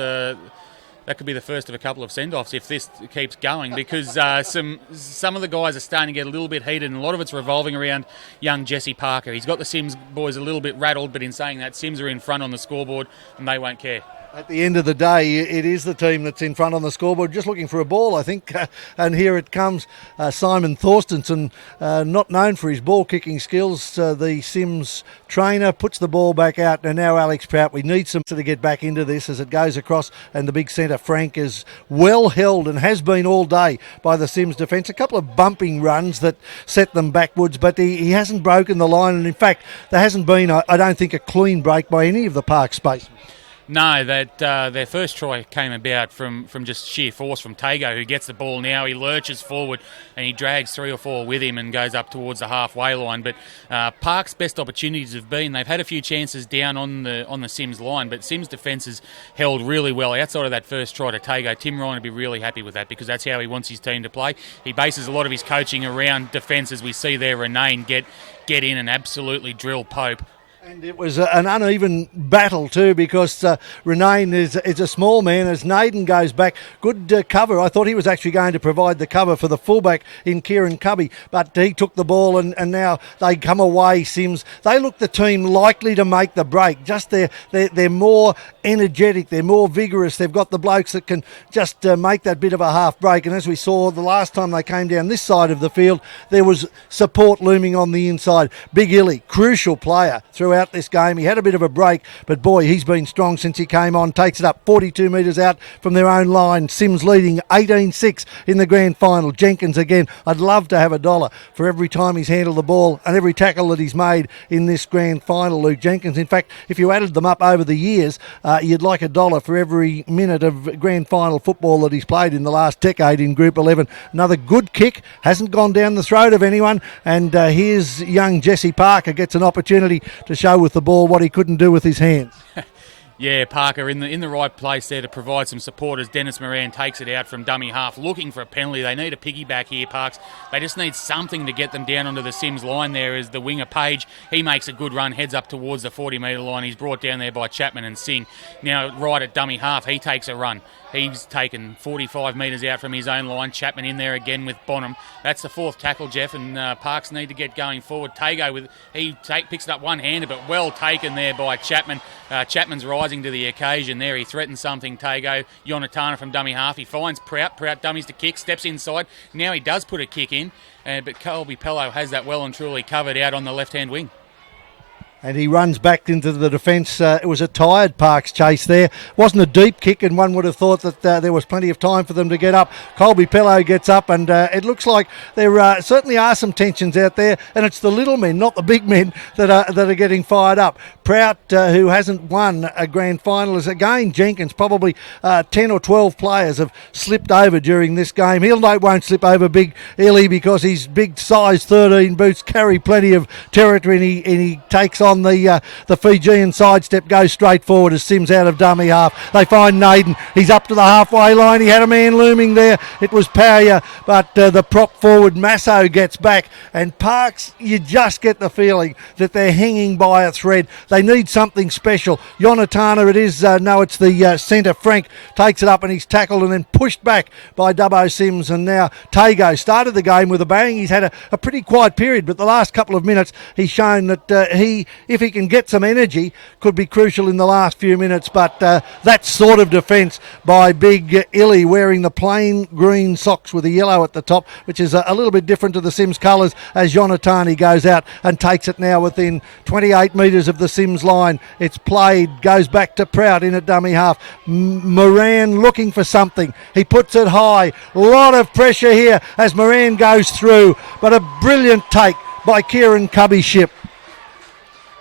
That could be the first of a couple of send-offs if this keeps going, because some of the guys are starting to get a little bit heated, and a lot of it's revolving around young Jesse Parker. He's got the CYMS boys a little bit rattled, but in saying that, CYMS are in front on the scoreboard and they won't care. At the end of the day, it is the team that's in front on the scoreboard, just looking for a ball, I think. And here it comes. Simon Thorstensen, not known for his ball-kicking skills. The CYMS trainer puts the ball back out. And now Alex Prout, we need some to get back into this as it goes across. And the big centre, Frank, is well held and has been all day by the CYMS defence. A couple of bumping runs that set them backwards, but he hasn't broken the line. And in fact, there hasn't been, I don't think, a clean break by any of the Park Spacemen. No, that their first try came about from just sheer force from Tago, who gets the ball now. He lurches forward and he drags 3 or 4 with him and goes up towards the halfway line. But Park's best opportunities have been, they've had a few chances down on the CYMS line, but CYMS defence has held really well outside of that first try to Tago. Tim Ryan would be really happy with that, because that's how he wants his team to play. He bases a lot of his coaching around defence, as we see there Renane get in and absolutely drill Pope. And it was an uneven battle too, because Renane is a small man as Naden goes back. Good cover. I thought he was actually going to provide the cover for the fullback in Kieran Cubby, but he took the ball and now they come away, CYMS. They look the team likely to make the break. Just they're more energetic, they're more vigorous. They've got the blokes that can just make that bit of a half break. And as we saw the last time they came down this side of the field, there was support looming on the inside. Big Illy, crucial player throughout this game. He had a bit of a break, but boy, he's been strong since he came on. Takes it up 42 metres out from their own line. CYMS leading 18-6 in the grand final. Jenkins again. I'd love to have $1 for every time he's handled the ball and every tackle that he's made in this grand final, Luke Jenkins. In fact, if you added them up over the years, you'd like $1 for every minute of grand final football that he's played in the last decade in Group 11. Another good kick, hasn't gone down the throat of anyone, and here's young Jesse Parker gets an opportunity to show with the ball what he couldn't do with his hands. Yeah, Parker in the right place there to provide some support as Dennis Moran takes it out from dummy half, looking for a penalty. They need a piggyback here, Parks. They just need something to get them down onto the CYMS line there as the winger Page. He makes a good run, heads up towards the 40-metre line. He's brought down there by Chapman and Singh. Now, right at dummy half, he takes a run. He's taken 45 metres out from his own line. Chapman in there again with Bonham. That's the fourth tackle, Geoff, and Parks need to get going forward. Tago, picks it up one-handed, but well taken there by Chapman. Chapman's rising to the occasion there. He threatens something, Tago. Yonatana from dummy half. He finds Prout. Prout dummies to kick, steps inside. Now he does put a kick in, but Colby Pello has that well and truly covered out on the left-hand wing. And he runs back into the defence. It was a tired Parks chase there. Wasn't a deep kick, and one would have thought that there was plenty of time for them to get up. Colby Pello gets up, and it looks like there certainly are some tensions out there, and it's the little men, not the big men, that are getting fired up. Prout, who hasn't won a grand final, is again Jenkins. Probably 10 or 12 players have slipped over during this game. He won't slip over Big Illy because his big size 13 boots carry plenty of territory, and he takes on the Fijian sidestep, goes straight forward as CYMS out of dummy half. They find Naden. He's up to the halfway line. He had a man looming there. It was Powyer, but the prop forward Masso gets back. And Parks, you just get the feeling that they're hanging by a thread. They need something special. Yonatana, it's the centre. Frank takes it up and he's tackled and then pushed back by Dubbo CYMS. And now Tago started the game with a bang. He's had a pretty quiet period, but the last couple of minutes he's shown that if he can get some energy, could be crucial in the last few minutes. But that sort of defence by Big Illy, wearing the plain green socks with the yellow at the top, which is a little bit different to the CYMS colours, as Yonatani goes out and takes it now within 28 metres of the CYMS line. It's played, goes back to Prout in at dummy half. Moran looking for something. He puts it high. A lot of pressure here as Moran goes through, but a brilliant take by Kieran Cubby Ship.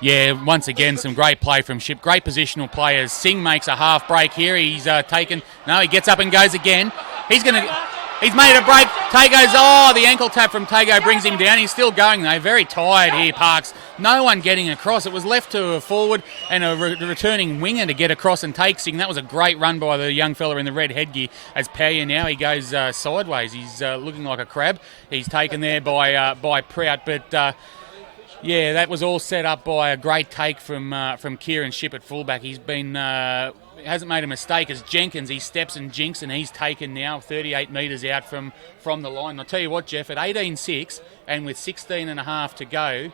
Yeah, once again, some great play from Ship. Great positional players. Singh makes a half break here. He's he gets up and goes again. He's going to... He's made a break. Tago's, the ankle tap from Tago brings him down. He's still going though. Very tired here, Parks. No one getting across. It was left to a forward and a returning winger to get across and take Singh. That was a great run by the young fella in the red headgear. As Paya now, he goes sideways. He's looking like a crab. He's taken there by Prout, but yeah, that was all set up by a great take from Kieran Shipp at fullback. He's been hasn't made a mistake as Jenkins. He steps and jinks, and he's taken now 38 metres out from the line. And I'll tell you what, Geoff, at 18-6 and with 16 and a half to go,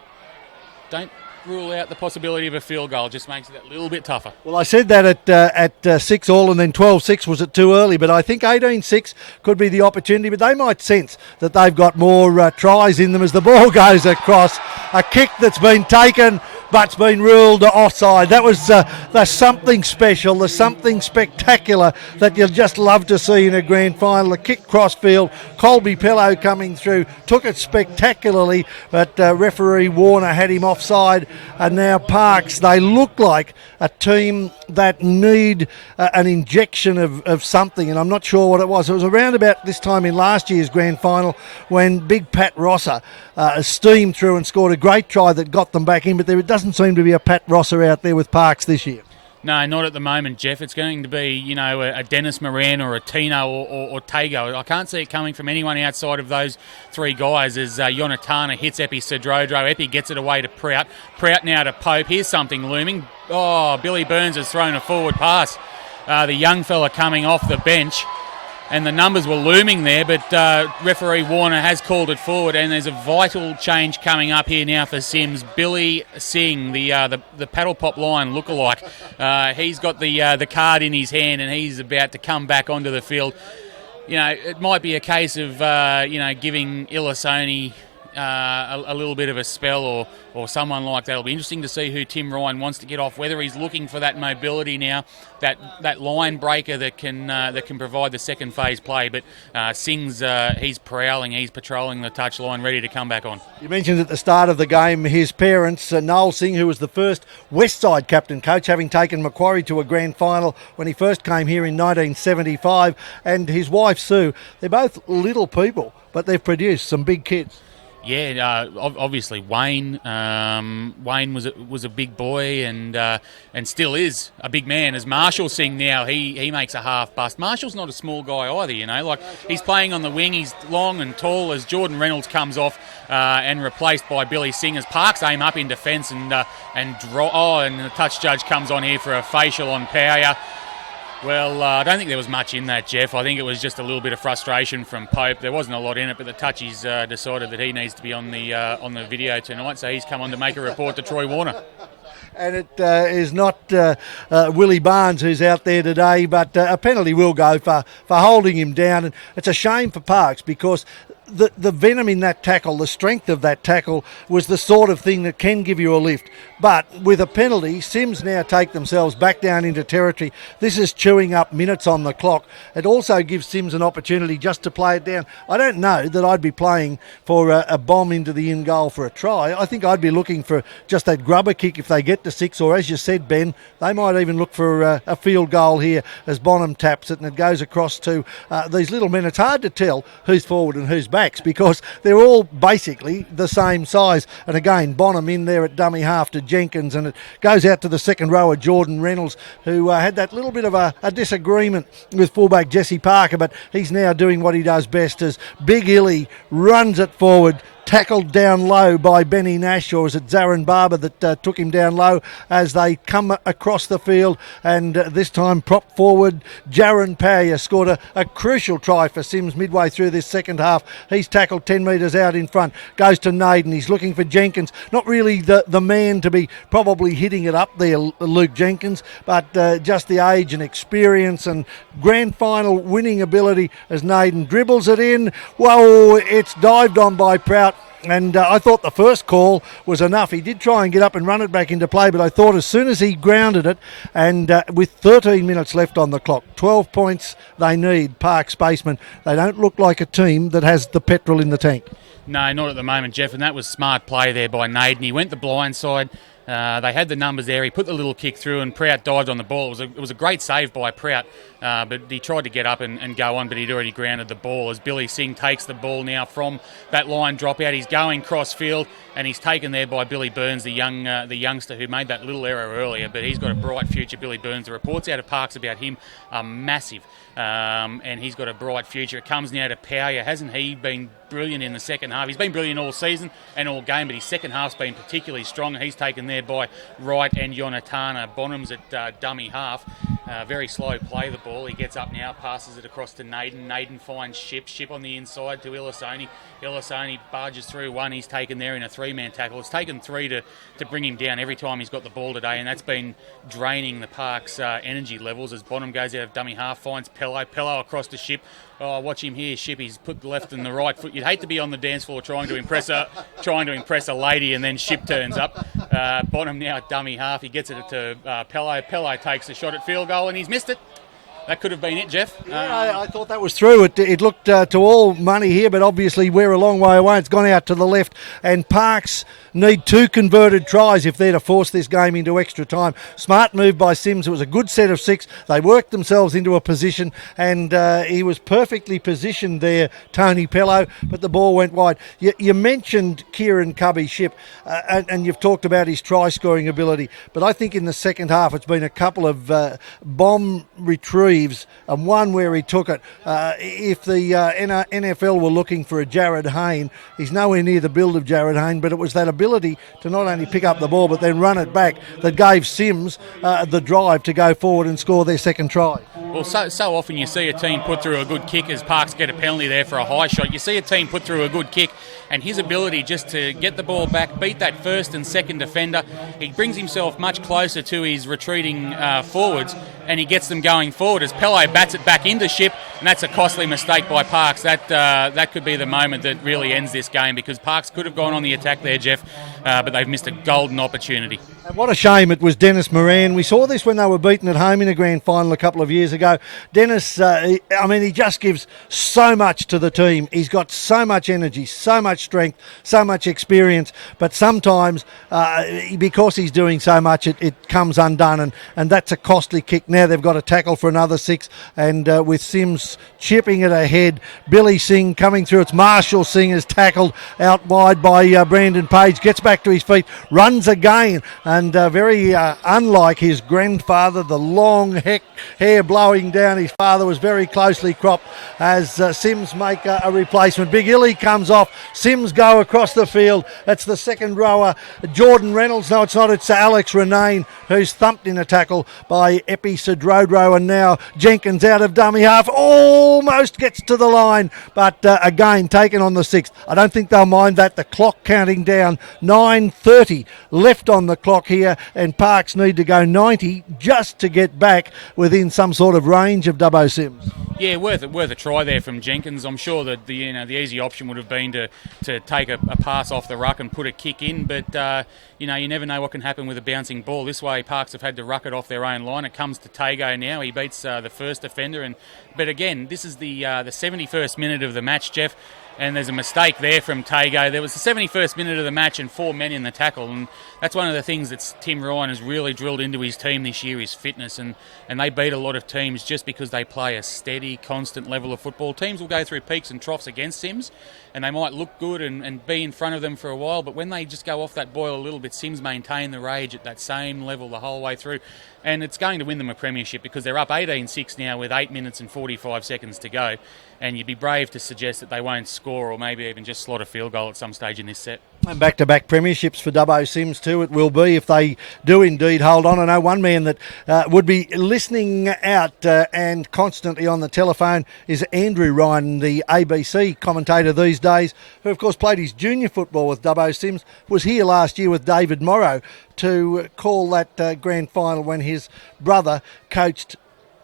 don't rule out the possibility of a field goal. Just makes it a little bit tougher. Well, I said that at 6-all and then 12-6 was it too early, but I think 18-6 could be the opportunity, but they might sense that they've got more tries in them as the ball goes across. A kick that's been taken but's been ruled offside. That was there's something special, there's something spectacular that you'll just love to see in a grand final. A kick crossfield, Colby Pello coming through, took it spectacularly, but referee Warner had him offside, and now Parks, they look like a team that need an injection of something, and I'm not sure what it was. It was around about this time in last year's grand final when big Pat Rosser steamed through and scored a great try that got them back in, but there doesn't seem to be a Pat Rosser out there with Parks this year. No, not at the moment, Geoff. It's going to be, a Dennis Moran or a Tino or Tago. I can't see it coming from anyone outside of those three guys as Yonatana hits Epi Cedrodro. Epi gets it away to Prout. Prout now to Pope. Here's something looming. Oh, Billy Burns has thrown a forward pass. The young fella coming off the bench. And the numbers were looming there, but referee Warner has called it forward, and there's a vital change coming up here now for Sims. Billy Singh, the paddle pop line lookalike, he's got the card in his hand, and he's about to come back onto the field. It might be a case of giving Illisoni a little bit of a spell or someone like that. It'll be interesting to see who Tim Ryan wants to get off, whether he's looking for that mobility now, that line breaker that can provide the second phase play. But Singh's he's prowling, he's patrolling the touch line, ready to come back on. You mentioned at the start of the game his parents, Noel Singh, who was the first Westside captain coach, having taken Macquarie to a grand final when he first came here in 1975, and his wife Sue. They're both little people, but they've produced some big kids. Yeah, obviously Wayne. Wayne was a big boy and still is a big man. As Marshall Singh now, he makes a half bust. Marshall's not a small guy either, like he's playing on the wing. He's long and tall as Jordan Reynolds comes off and replaced by Billy Singh as Parks aim up in defence and draw. And the touch judge comes on here for a facial on Power. Well, I don't think there was much in that, Geoff. I think it was just a little bit of frustration from Pope. There wasn't a lot in it, but the touchies decided that he needs to be on the video tonight, so he's come on to make a report to Troy Warner. And it is not Willie Barnes who's out there today, but a penalty will go for holding him down. And it's a shame for Parks because the venom in that tackle, the strength of that tackle was the sort of thing that can give you a lift. But with a penalty, Sims now take themselves back down into territory. This is chewing up minutes on the clock. It also gives Sims an opportunity just to play it down. I don't know that I'd be playing for a bomb into the in goal for a try. I think I'd be looking for just that grubber kick if they get to 6, or as you said, Ben, they might even look for a field goal here as Bonham taps it and it goes across to these little men. It's hard to tell who's forward and who's backs because they're all basically the same size. And again, Bonham in there at dummy half to Jenkins, and it goes out to the second rower, Jordan Reynolds, who had that little bit of a disagreement with fullback Jesse Parker, but he's now doing what he does best as Big Illy runs it forward, tackled down low by Benny Nash, or is it Zarin Barber that took him down low as they come across the field, and this time prop forward Jaron Powyer scored a crucial try for Sims midway through this second half. He's tackled 10 metres out in front, goes to Naden, he's looking for Jenkins, not really the man to be probably hitting it up there, Luke Jenkins, but just the age and experience and grand final winning ability as Naden dribbles it in. Whoa, it's dived on by Prout. And I thought the first call was enough. He did try and get up and run it back into play, but I thought as soon as he grounded it, and with 13 minutes left on the clock, 12 points they need, Park Spacemen, they don't look like a team that has the petrol in the tank. No, not at the moment, Geoff, and that was smart play there by Naden. He went the blind side. They had the numbers there. He put the little kick through and Prout dived on the ball. It was a great save by Prout, but he tried to get up and go on, but he'd already grounded the ball as Billy Singh takes the ball now from that line dropout. He's going cross field and he's taken there by Billy Burns, the youngster who made that little error earlier, but he's got a bright future, Billy Burns. The reports out of Parks about him are massive, and he's got a bright future. It comes now to Powyer. Hasn't he been brilliant in the second half? He's been brilliant all season and all game, but his second half's been particularly strong. He's taken there by Wright and Yonatana. Bonham's at dummy half. Very slow play the ball. He gets up now, passes it across to Naden. Naden finds Ship on the inside to Illisoni. Illisoni barges through one. He's taken there in a three-man tackle. It's taken three to bring him down every time he's got the ball today, and that's been draining the Park's energy levels as Bonham goes out of dummy half, finds Pello. Pello across to Ship. Oh, watch him here, Ship. He's put the left and the right foot. You'd hate to be on the dance floor trying to impress a lady, and then Ship turns up. Bonham now at dummy half. He gets it to Pello. Pello takes a shot at field goal, and he's missed it. That could have been it, Geoff. Yeah, I thought that was through. It looked to all money here, but obviously we're a long way away. It's gone out to the left, and Parks need 2 converted tries if they're to force this game into extra time. Smart move by Sims. It was a good set of 6. They worked themselves into a position, and he was perfectly positioned there, Tony Pello, but the ball went wide. You mentioned Kieran Cubby Ship, and you've talked about his try-scoring ability, but I think in the second half it's been a couple of bomb retrieves, and one where he took it. If the NFL were looking for a Jared Hayne, he's nowhere near the build of Jared Hayne, but it was that ability to not only pick up the ball but then run it back that gave Sims the drive to go forward and score their second try. Well, so often you see a team put through a good kick as Parks get a penalty there for a high shot. You see a team put through a good kick, and his ability just to get the ball back, beat that first and second defender, he brings himself much closer to his retreating forwards, and he gets them going forward as Pello bats it back into Ship, and that's a costly mistake by Parks. That could be the moment that really ends this game, because Parks could have gone on the attack there, Geoff, but they've missed a golden opportunity. What a shame it was Dennis Moran. We saw this when they were beaten at home in a grand final a couple of years ago. Dennis, he just gives so much to the team. He's got so much energy, so much strength, so much experience, but sometimes because he's doing so much, it comes undone, and that's a costly kick. Now they've got a tackle for another 6, and with Sims chipping it ahead, Billy Singh coming through. It's Marshall Singh is tackled out wide by Brandon Page, gets back to his feet, runs again, and very unlike his grandfather, the long hair blowing down. His father was very closely cropped as Sims make a replacement. Big Illy comes off. Sims go across the field. That's the second rower, Jordan Reynolds. No, it's not. It's Alex Renane who's thumped in a tackle by Epi Sedrodro, and now Jenkins out of dummy half. Almost gets to the line, but again taken on the 6th. I don't think they'll mind that. The clock counting down. 9:30 left on the clock here, and Parks need to go 90 just to get back within some sort of range of Dubbo CYMS. Yeah, worth a try there from Jenkins. I'm sure that the easy option would have been to take a pass off the ruck and put a kick in, but you never know what can happen with a bouncing ball. This way, Parks have had to ruck it off their own line. It comes to Tago now. He beats the first defender, but again, this is the 71st minute of the match, Geoff. And there's a mistake there from Tago. There was the 71st minute of the match and 4 men in the tackle, and that's one of the things that Tim Ryan has really drilled into his team this year, is fitness, and they beat a lot of teams just because they play a steady, constant level of football. Teams will go through peaks and troughs against Sims, and they might look good and be in front of them for a while, but when they just go off that boil a little bit, Sims maintain the rage at that same level the whole way through, and it's going to win them a premiership because they're up 18-6 now with 8 minutes and 45 seconds to go. And you'd be brave to suggest that they won't score or maybe even just slot a field goal at some stage in this set. And back-to-back premierships for Dubbo CYMS too, it will be, if they do indeed hold on. I know one man that would be listening out and constantly on the telephone is Andrew Ryan, the ABC commentator these days, who of course played his junior football with Dubbo CYMS, was here last year with David Morrow to call that grand final when his brother coached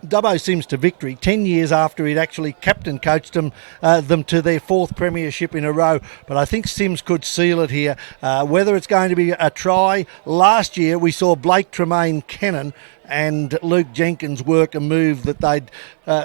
Dubbo CYMS to victory 10 years after he'd actually coached them to their 4th premiership in a row. But I think CYMS could seal it here. Whether it's going to be a try, last year we saw Blake Tremaine Cannon and Luke Jenkins work a move that they'd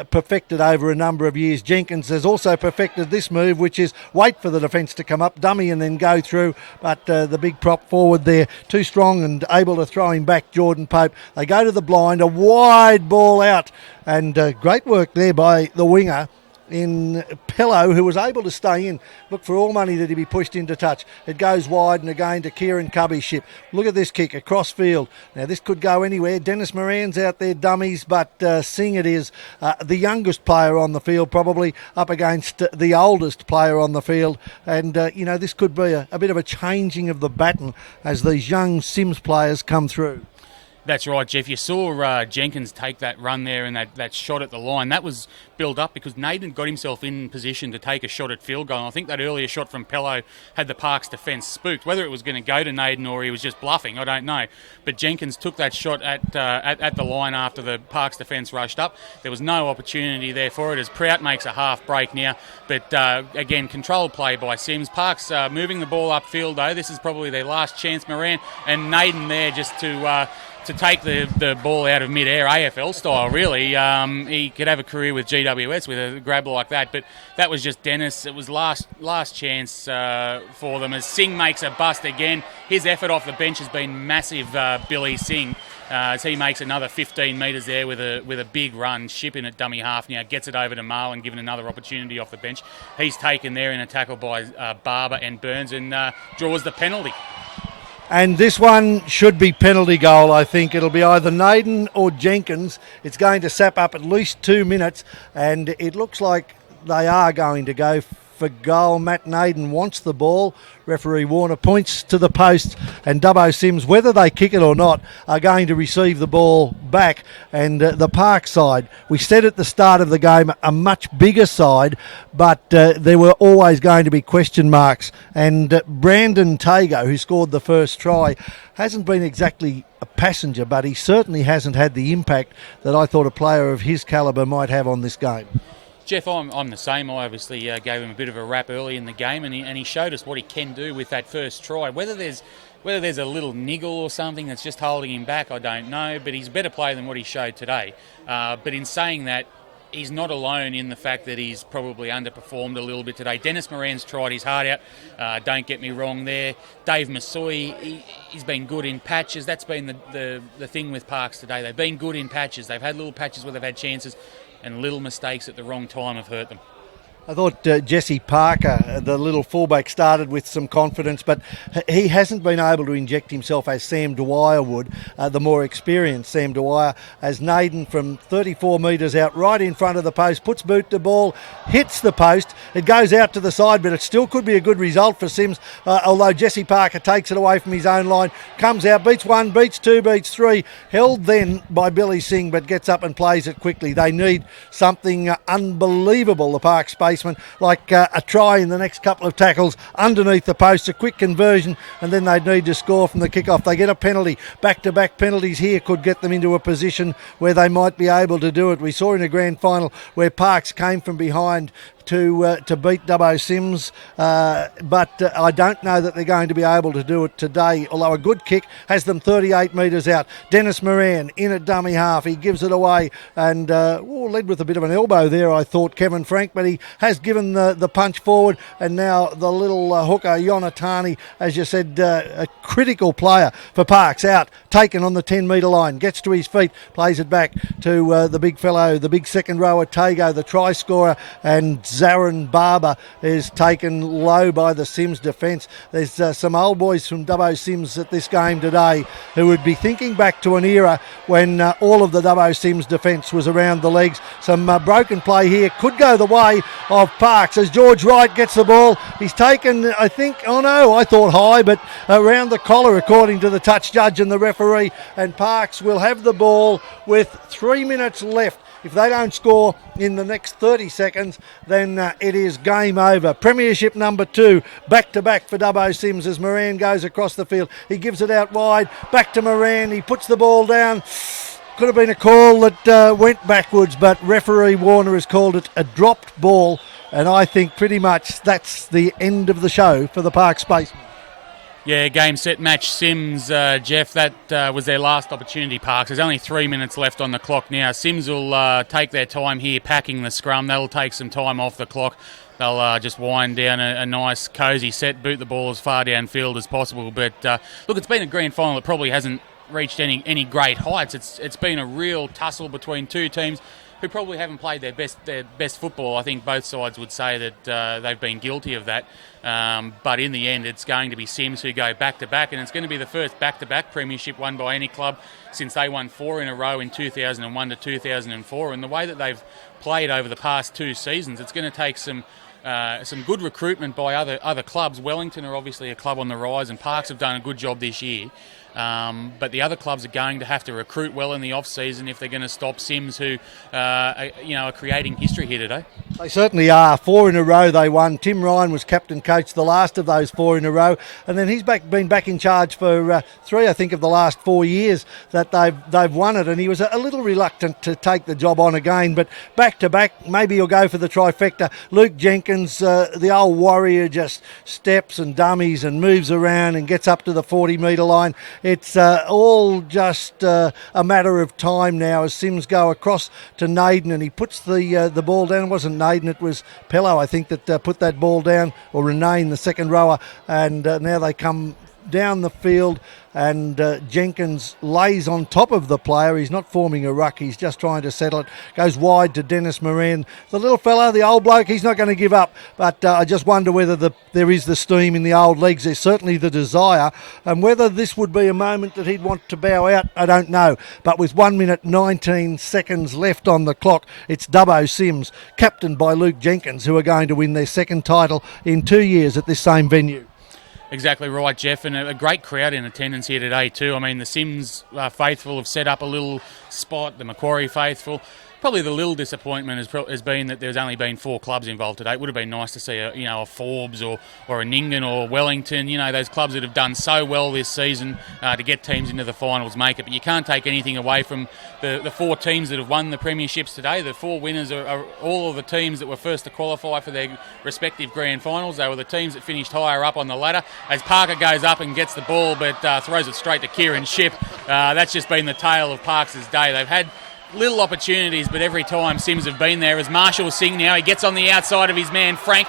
perfected over a number of years. Jenkins has also perfected this move, which is wait for the defence to come up, dummy and then go through, but the big prop forward there, too strong and able to throw him back, Jordan Pope. They go to the blind, a wide ball out, and great work there by the winger in Pello, who was able to stay in. Look, for all money that he be pushed into touch. It goes wide and again to Kieran Cubby's ship. Look at this kick across field. Now this could go anywhere. Dennis Moran's out there, dummies, but seeing it is the youngest player on the field, probably up against the oldest player on the field. And, this could be a bit of a changing of the baton as these young Sims players come through. That's right, Jeff. You saw Jenkins take that run there and that shot at the line. That was built up because Naden got himself in position to take a shot at field goal. And I think that earlier shot from Pello had the Parks defence spooked. Whether it was going to go to Naden or he was just bluffing, I don't know. But Jenkins took that shot at the line after the Parks defence rushed up. There was no opportunity there for it as Prout makes a half break now. But again, controlled play by Sims. Parks moving the ball upfield though. This is probably their last chance. Moran and Naden there just to take the ball out of mid-air, AFL style, really. He could have a career with GWS with a grab like that, but that was just Dennis. It was last chance for them as Singh makes a bust again. His effort off the bench has been massive, Billy Singh, as he makes another 15 metres there with a big run, shipping at dummy half now, gets it over to Marlon, given another opportunity off the bench. He's taken there in a tackle by Barber and Burns and draws the penalty. And this one should be penalty goal, I think. It'll be either Naden or Jenkins. It's going to sap up at least 2 minutes, and it looks like they are going to go for goal. Matt Naden wants the ball. Referee Warner points to the post, and Dubbo CYMS, whether they kick it or not, are going to receive the ball back. And the Park side, we said at the start of the game, a much bigger side, but there were always going to be question marks. And Brandon Tago, who scored the first try, hasn't been exactly a passenger, but he certainly hasn't had the impact that I thought a player of his calibre might have on this game. Jeff, I'm the same. I obviously gave him a bit of a rap early in the game, and he showed us what he can do with that first try. Whether there's a little niggle or something that's just holding him back, I don't know. But he's a better player than what he showed today. But in saying that, he's not alone in the fact that he's probably underperformed a little bit today. Dennis Moran's tried his heart out. Don't get me wrong there. Dave Masoi, he's been good in patches. That's been the thing with Parks today. They've been good in patches. They've had little patches where they've had chances, and little mistakes at the wrong time have hurt them. I thought Jesse Parker, the little fullback, started with some confidence, but he hasn't been able to inject himself as Sam Dwyer would, the more experienced Sam Dwyer, as Naden from 34 metres out right in front of the post, puts boot to ball, hits the post. It goes out to the side, but it still could be a good result for Sims, although Jesse Parker takes it away from his own line, comes out, beats one, beats two, beats three, held then by Billy Singh, but gets up and plays it quickly. They need something unbelievable, the Park Spacemen, like a try in the next couple of tackles underneath the post, a quick conversion, and then they'd need to score from the kickoff. They get a penalty. Back-to-back penalties here could get them into a position where they might be able to do it. We saw in a grand final where Parks came from behind to beat Dubbo CYMS, but I don't know that they're going to be able to do it today, although a good kick has them 38 metres out. Dennis Moran in at dummy half, he gives it away and led with a bit of an elbow there, I thought, Kevin Frank, but he has given the punch forward, and now the little hooker, Yonatani, as you said, a critical player for Parks, out, taken on the 10-metre line, gets to his feet, plays it back to the big fellow, the big second rower, Tago, the try scorer, and Zarin Barber is taken low by the Sims defence. There's some old boys from Dubbo CYMS at this game today who would be thinking back to an era when all of the Dubbo CYMS defence was around the legs. Some broken play here could go the way of Parks as George Wright gets the ball. He's taken, I think, I thought high, but around the collar according to the touch judge and the referee, and Parks will have the ball with 3 minutes left. If they don't score in the next 30 seconds, then it is game over. Premiership number 2, back-to-back for Dubbo CYMS as Moran goes across the field. He gives it out wide, back to Moran. He puts the ball down. Could have been a call that went backwards, but referee Warner has called it a dropped ball, and I think pretty much that's the end of the show for the Park Spacemen. Yeah, game, set, match, Sims, Jeff, that was their last opportunity, Parks. There's only 3 minutes left on the clock now. Sims will take their time here packing the scrum. They'll take some time off the clock. They'll just wind down a nice, cosy set, boot the ball as far downfield as possible. But, look, it's been a grand final that probably hasn't reached any great heights. It's been a real tussle between two teams who probably haven't played their best football. I think both sides would say that they've been guilty of that. But in the end, it's going to be Sims who go back-to-back, and it's going to be the first back-to-back premiership won by any club since they won 4 in a row in 2001 to 2004. And the way that they've played over the past 2 seasons, it's going to take some good recruitment by other clubs. Wellington are obviously a club on the rise, and Parks have done a good job this year. But the other clubs are going to have to recruit well in the off-season if they're going to stop Sims, who are creating history here today. They certainly are. 4 in a row they won. Tim Ryan was captain coach the last of those 4 in a row, and then he's been back in charge for 3, I think, of the last 4 years that they've won it, and he was a little reluctant to take the job on again. But back to back, maybe he'll go for the trifecta. Luke Jenkins, the old warrior, just steps and dummies and moves around and gets up to the 40-metre line. It's all just a matter of time now as Sims go across to Naden, and he puts the ball down. It wasn't Naden, it was Pello, I think, that put that ball down, or Renane, the second rower, and now they come down the field, and Jenkins lays on top of the player. He's not forming a ruck, he's just trying to settle it. Goes wide to Dennis Moran. The little fella, the old bloke, he's not going to give up, but I just wonder whether there is the steam in the old legs. There's certainly the desire, and whether this would be a moment that he'd want to bow out, I don't know. But with 1 minute 19 seconds left on the clock, it's Dubbo CYMS, captained by Luke Jenkins, who are going to win their second title in 2 years at this same venue. Exactly right, Jeff, and a great crowd in attendance here today too. I mean, the Sims faithful have set up a little spot, the Macquarie faithful. Probably the little disappointment has been that there's only been 4 clubs involved today. It would have been nice to see a Forbes or a Nyngan or Wellington, those clubs that have done so well this season to get teams into the finals make it. But you can't take anything away from the 4 teams that have won the premierships today. The 4 winners are all of the teams that were first to qualify for their respective grand finals. They were the teams that finished higher up on the ladder. As Parker goes up and gets the ball but throws it straight to Kieran Shipp, that's just been the tale of Parks' day. They've had little opportunities, but every time Sims have been there. As Marshall Singh now, he gets on the outside of his man Frank.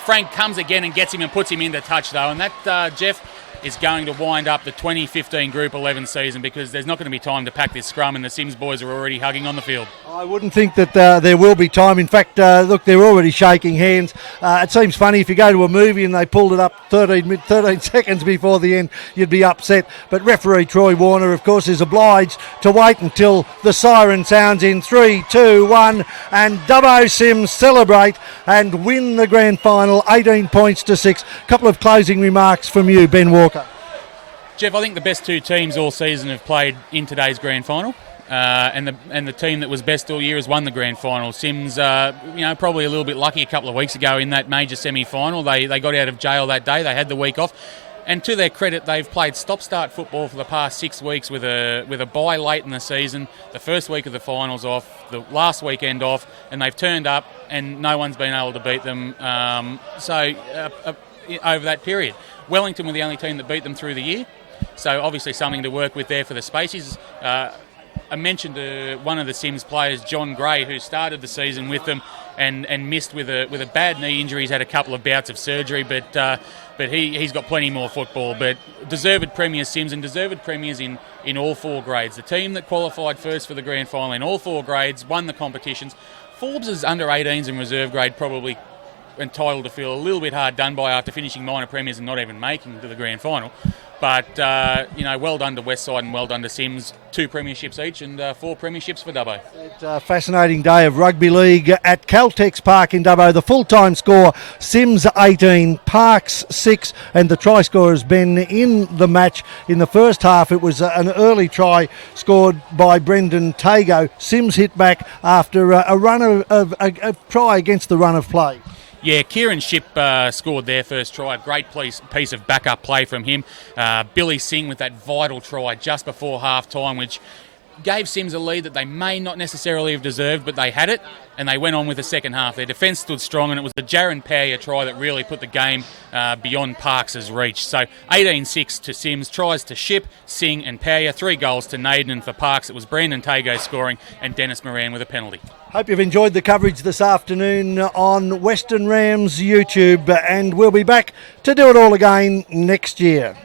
Frank comes again and gets him and puts him into touch though, and that, Jeff, is going to wind up the 2015 Group 11 season, because there's not going to be time to pack this scrum, and the Sims boys are already hugging on the field. I wouldn't think that there will be time. In fact, look, they're already shaking hands. It seems funny if you go to a movie and they pulled it up 13 seconds before the end, you'd be upset. But referee Troy Warner, of course, is obliged to wait until the siren sounds in 3, 2, 1, and Dubbo CYMS celebrate and win the grand final, 18 points to 6. A couple of closing remarks from you, Ben Walker. Jeff, I think the best 2 teams all season have played in today's grand final. And the team that was best all year has won the grand final. Sims, probably a little bit lucky a couple of weeks ago in that major semi-final. They got out of jail that day. They had the week off. And to their credit, they've played stop-start football for the past 6 weeks with a bye late in the season, the first week of the finals off, the last weekend off, and they've turned up and no one's been able to beat them over that period. Wellington were the only team that beat them through the year, so obviously something to work with there for the Spaceys. I mentioned one of the Sims players, John Gray, who started the season with them and missed with a bad knee injury. He's had a couple of bouts of surgery, but he's got plenty more football. But deserved premiers Sims, and deserved premiers in all 4 grades. The team that qualified first for the grand final in all 4 grades won the competitions. Forbes' under-18s and reserve grade probably entitled to feel a little bit hard done by after finishing minor premiers and not even making to the grand final. But, well done to Westside and well done to Sims. 2 premierships each and 4 premierships for Dubbo. It's a fascinating day of rugby league at Caltex Park in Dubbo. The full-time score, Sims 18, Parks 6, and the try scorer has been in the match. In the first half, it was an early try scored by Brendan Tago. Sims hit back after a try against the run of play. Yeah, Kieran Shipp scored their first try. A great piece of backup play from him. Billy Singh with that vital try just before half-time, which gave CYMS a lead that they may not necessarily have deserved, but they had it, and they went on with the second half. Their defence stood strong, and it was the Jaron Powyer try that really put the game beyond Parks' reach. So 18-6 to CYMS, tries to Ship, Singh and Powyer, 3 goals to Naden, and for Parks it was Brandon Tago scoring and Dennis Moran with a penalty. Hope you've enjoyed the coverage this afternoon on Western Rams YouTube, and we'll be back to do it all again next year.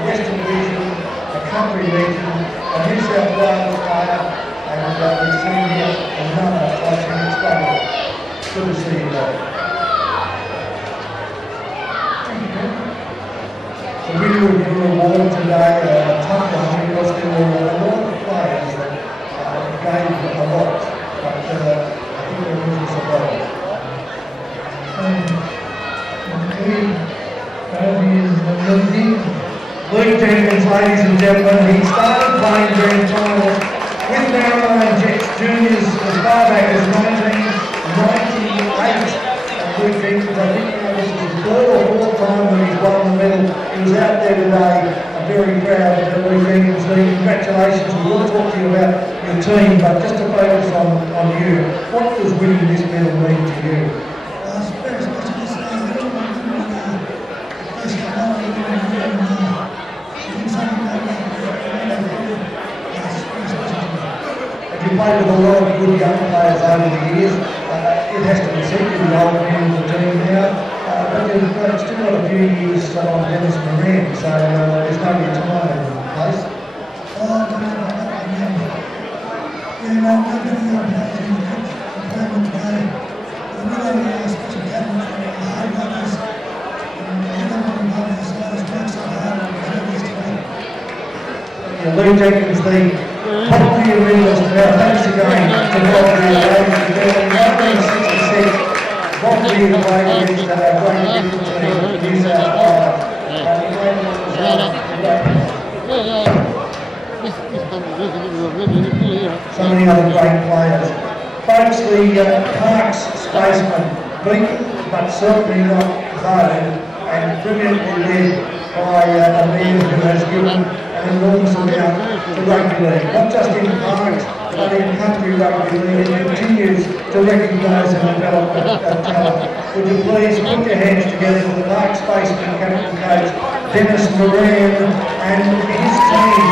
Western Region, a country region, a New South Wales player, and we've seen here another Australian struggle. Good to see you all. So we will give a award today, a tough one, because there were a lot of players that gave a lot, but I think there was a lot. Luke Jenkins, ladies and gentlemen, he started playing Grandfinal with Mann Jets Juniors as far back as 1998. Luke Jenkins, I think this is his 3rd or 4th time when he's won the medal. He was out there today. I'm very proud of Luke Jenkins. Congratulations. We will talk to you about your team, but just to focus on you, what does winning this medal mean to you? It's very special to say that you played with a lot of good young players over the years. It has to be said, you're the old man of the team now, but you've still got a few years on Dennis Moran, so there's no retirement in place. Lee Jenkins, the top tier medalist. Now, thanks again to Bob Weir, ladies and gentlemen. 1966, Bob Weir played against a great New team, New South Wales. So many other great players. Folks, the Parks Spacemen, beaten but certainly not voted, and brilliantly led by a man who has given an enormous amount to rugby league, not just in Parks, but in country rugby league, and continues to recognise and develop talent. Would you please put your hands together for the Parks Spacemen captain coach, Dennis Moran, and his team,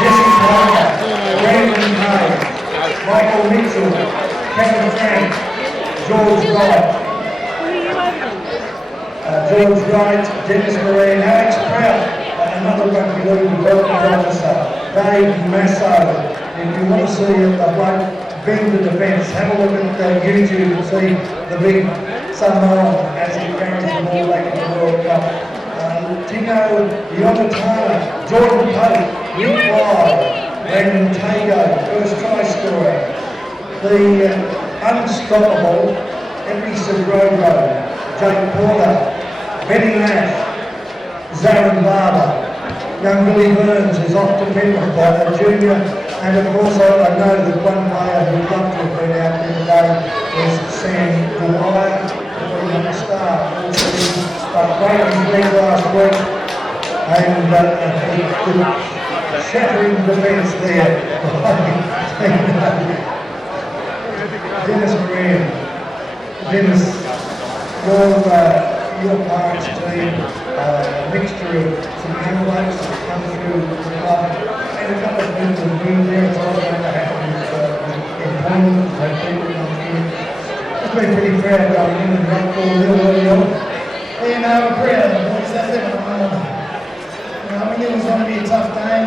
Jesse Parker, Brandon Hay, Michael Mitchell, Kevin Frank, George Wright, Dennis Moran, Alex Prout, another rugby league development officer, Dave Masso. If you want to see a bloke bend the defence, have a look at YouTube and see the big Samoan as he carries the ball back in the World Cup. Tino Yonatana, Jordan Pope, Nick Wild, Brandon Tago, first try scorer. The unstoppable Epi Sadrogo, Jake Porter, Benny Nash, Zarin Barber, young Billy Burns is off to Penrith by a junior, and of course I know that one player who'd love to have been out there today is Sam Dwyer, who was a star all season, but breaking leg last week, and the shattering defence there. Dennis Moran, Dennis, your Parks team, a mixture of some young blokes that come through the club, and a couple of people who move there. It's all going to happen with employment, so people come in. It's been pretty proud going in and not all early on. we're proud of the boys, that's it. I knew it was going to be a tough game.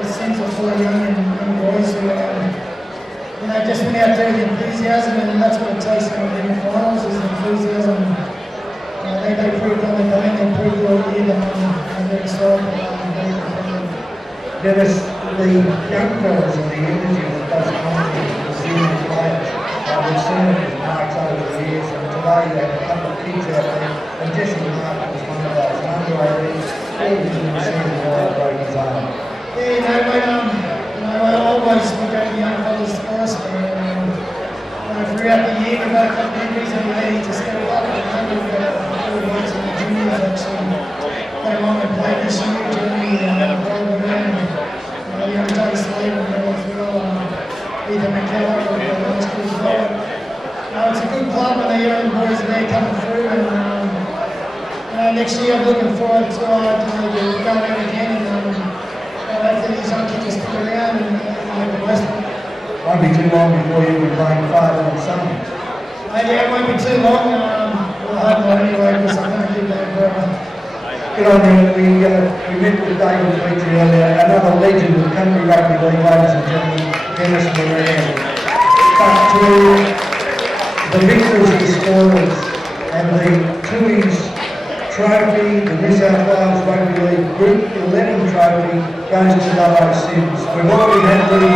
It seems to full of young boys who just went out there with enthusiasm, and that's what it takes in the finals, is enthusiasm. They proved on the game, they proved all year that they're excited. Dennis, the young fellas and the energy that does come to the senior players, we've seen it in Parks over the years, and today they had a couple of kids out there, and Jesse Martin was one of those, an under-18, all in the season while broke his arm. Yeah, I always look at the young fellas first, and throughout the year we've got a couple of injuries and we need to step up. We've got 4 months in the juniors actually came on and played this year. Jeremy Bob Weir, young Tooheys and Ethan McKellar with the high school as well. It's a good club and the young boys are there coming through, and next year I'm looking forward to going out again and hopefully these young kids stick around and make the most of it. Won't be too long before you'll be playing father and son. Yeah, it won't be too long. We'll hope not anyway, because I can't keep that forever. Good on you. We met with David Weir earlier, another legend of country rugby league, ladies and gentlemen, Dennis Moran. But to the victors, the spoilers, and the Tooheys trophy, the New South Wales Rugby League Group 11 trophy goes to Dubbo CYMS. We've already had Lee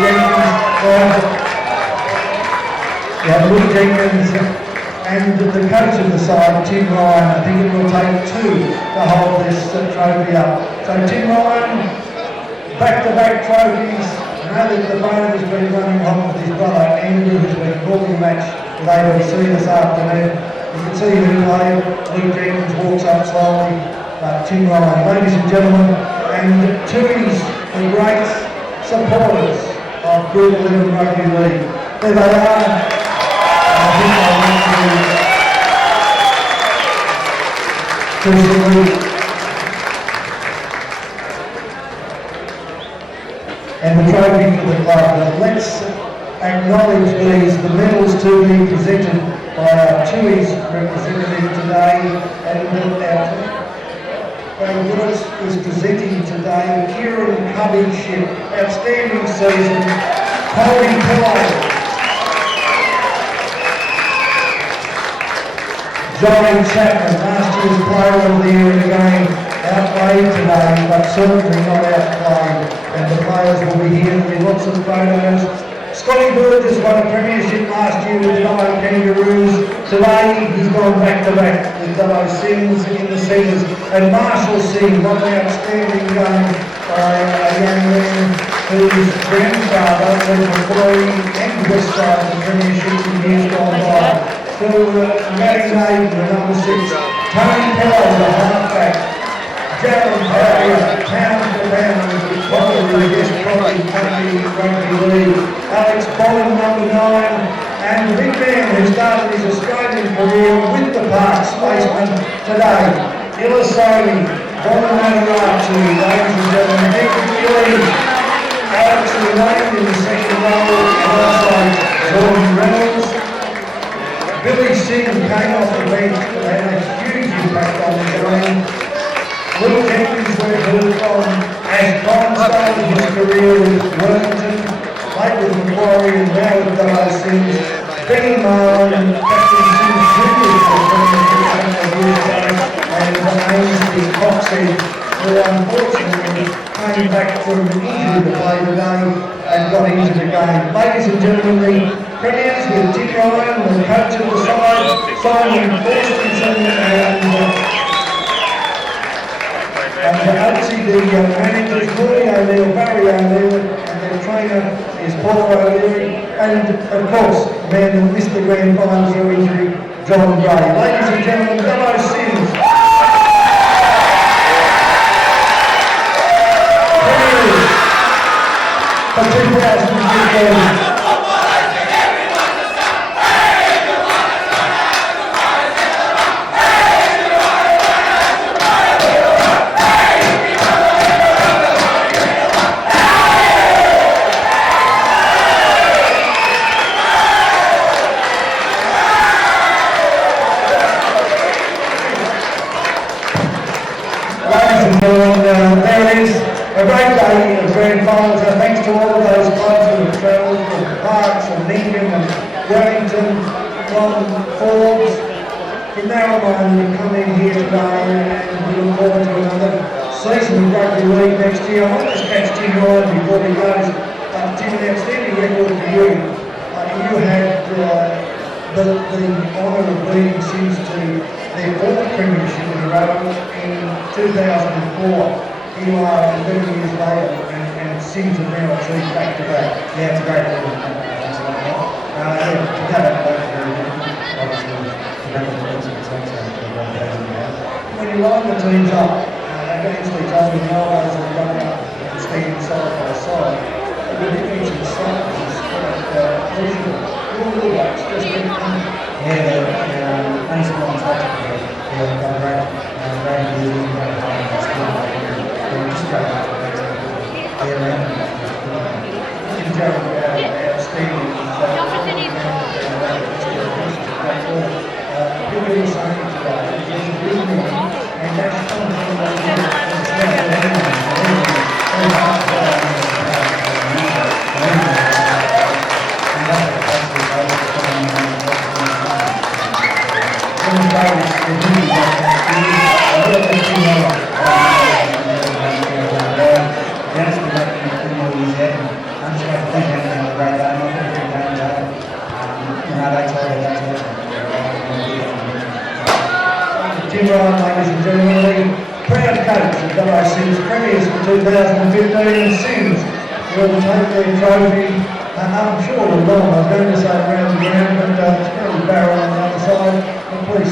Jenkins, and the coach of the side, Tim Ryan. I think it will take 2 to hold this trophy up. So Tim Ryan, back-to-back trophies. I know that the phone has been running hot with his brother Andrew, who's been calling the match with ABC this afternoon. You can see who played. Lee Jenkins walks up slowly. Tim Ryan, ladies and gentlemen, and Tooheys, the great supporters of Group 11 Rugby League. There they are. I think I want to salute. And the trophy for the club. Let's acknowledge these, the medals to be presented by our Tooheys representative today, and our Willis is presenting today Kieran Coveyship, outstanding season, Colby Pillow, Johnny Chapman, last year's player of the year again, outplayed today, but certainly not outplayed, and the players will be here. There'll be lots of photos. Scotty Burgess won a premiership last year with Dubbo Kangaroos. Today he's gone back-to-back with Dubbo CYMS in the centres. And Marshall Singh won an outstanding game by a young man whose grandfather was referring and Westside the premiership in years gone by. So Matty Naden, the number 6. Tony Pello, the halfback. Jared Barrier, pound for pound, probably the best property country rugby league. Alex Bolling, number 9, and the big man who started his Australian career with the Park Spacemen today, Illusoni, Bonamanarattu, ladies and gentlemen, Nick Gillies, Alex remained in the second row, and also Jordan Reynolds. Billy Singh came off the bench and had a huge impact on the game. Lee Jenkins went from as Colin started his career with Wellington, played with Macquarie and now with Dubbo CYMS. Benny Mann, Captain Sims Jr. for the years ago, and Ainsley Coxhead, who unfortunately came back from injury to play today and got into the game. Ladies and gentlemen, the premiers with Tim Ryan, the coach of the side, Simon Forstenson, and obviously the managers, Rory O'Neill, Barry O'Neill, and their trainer is Paul O'Leary, and of course, the man that missed the grand final through injury, John Gray. Ladies and gentlemen, Dubbo CYMS. For 2015. There it is, a great day of grand finals. Thanks to all of those clubs who have travelled from Parks and Lincoln and Wellington, from Forbes, from Narromine who come in here today, and we look forward to another season of rugby league next year. I want to catch Tim Ryan before he goes. Tim, an outstanding record for you. You had honour of leading Sims to their fourth premiership in a row in 2004. Here you are 11 years later, and Sims have now achieved back-to-back. Yeah, it's a great level. Thanks a lot, Mark. Yeah, to go back to very good. Obviously, congratulations to the teams and the days we have. When you line the teams up against each other, the elbows are running up and standing side by side. The difference in size is quite crucial. Your fullbacks just get in. Yeah, they're only small and touch. They've done great. Great years, great home, and still they're just great. They're around. In general, outstanding. People are saying today, there's a good morning, and that's something ladies and gentlemen, proud coach of Dubbo CYMS Premiers for 2015, and Sims will take their trophy. I'm sure we're long. I was going to say around the ground, but it's probably barrel on the other side. But please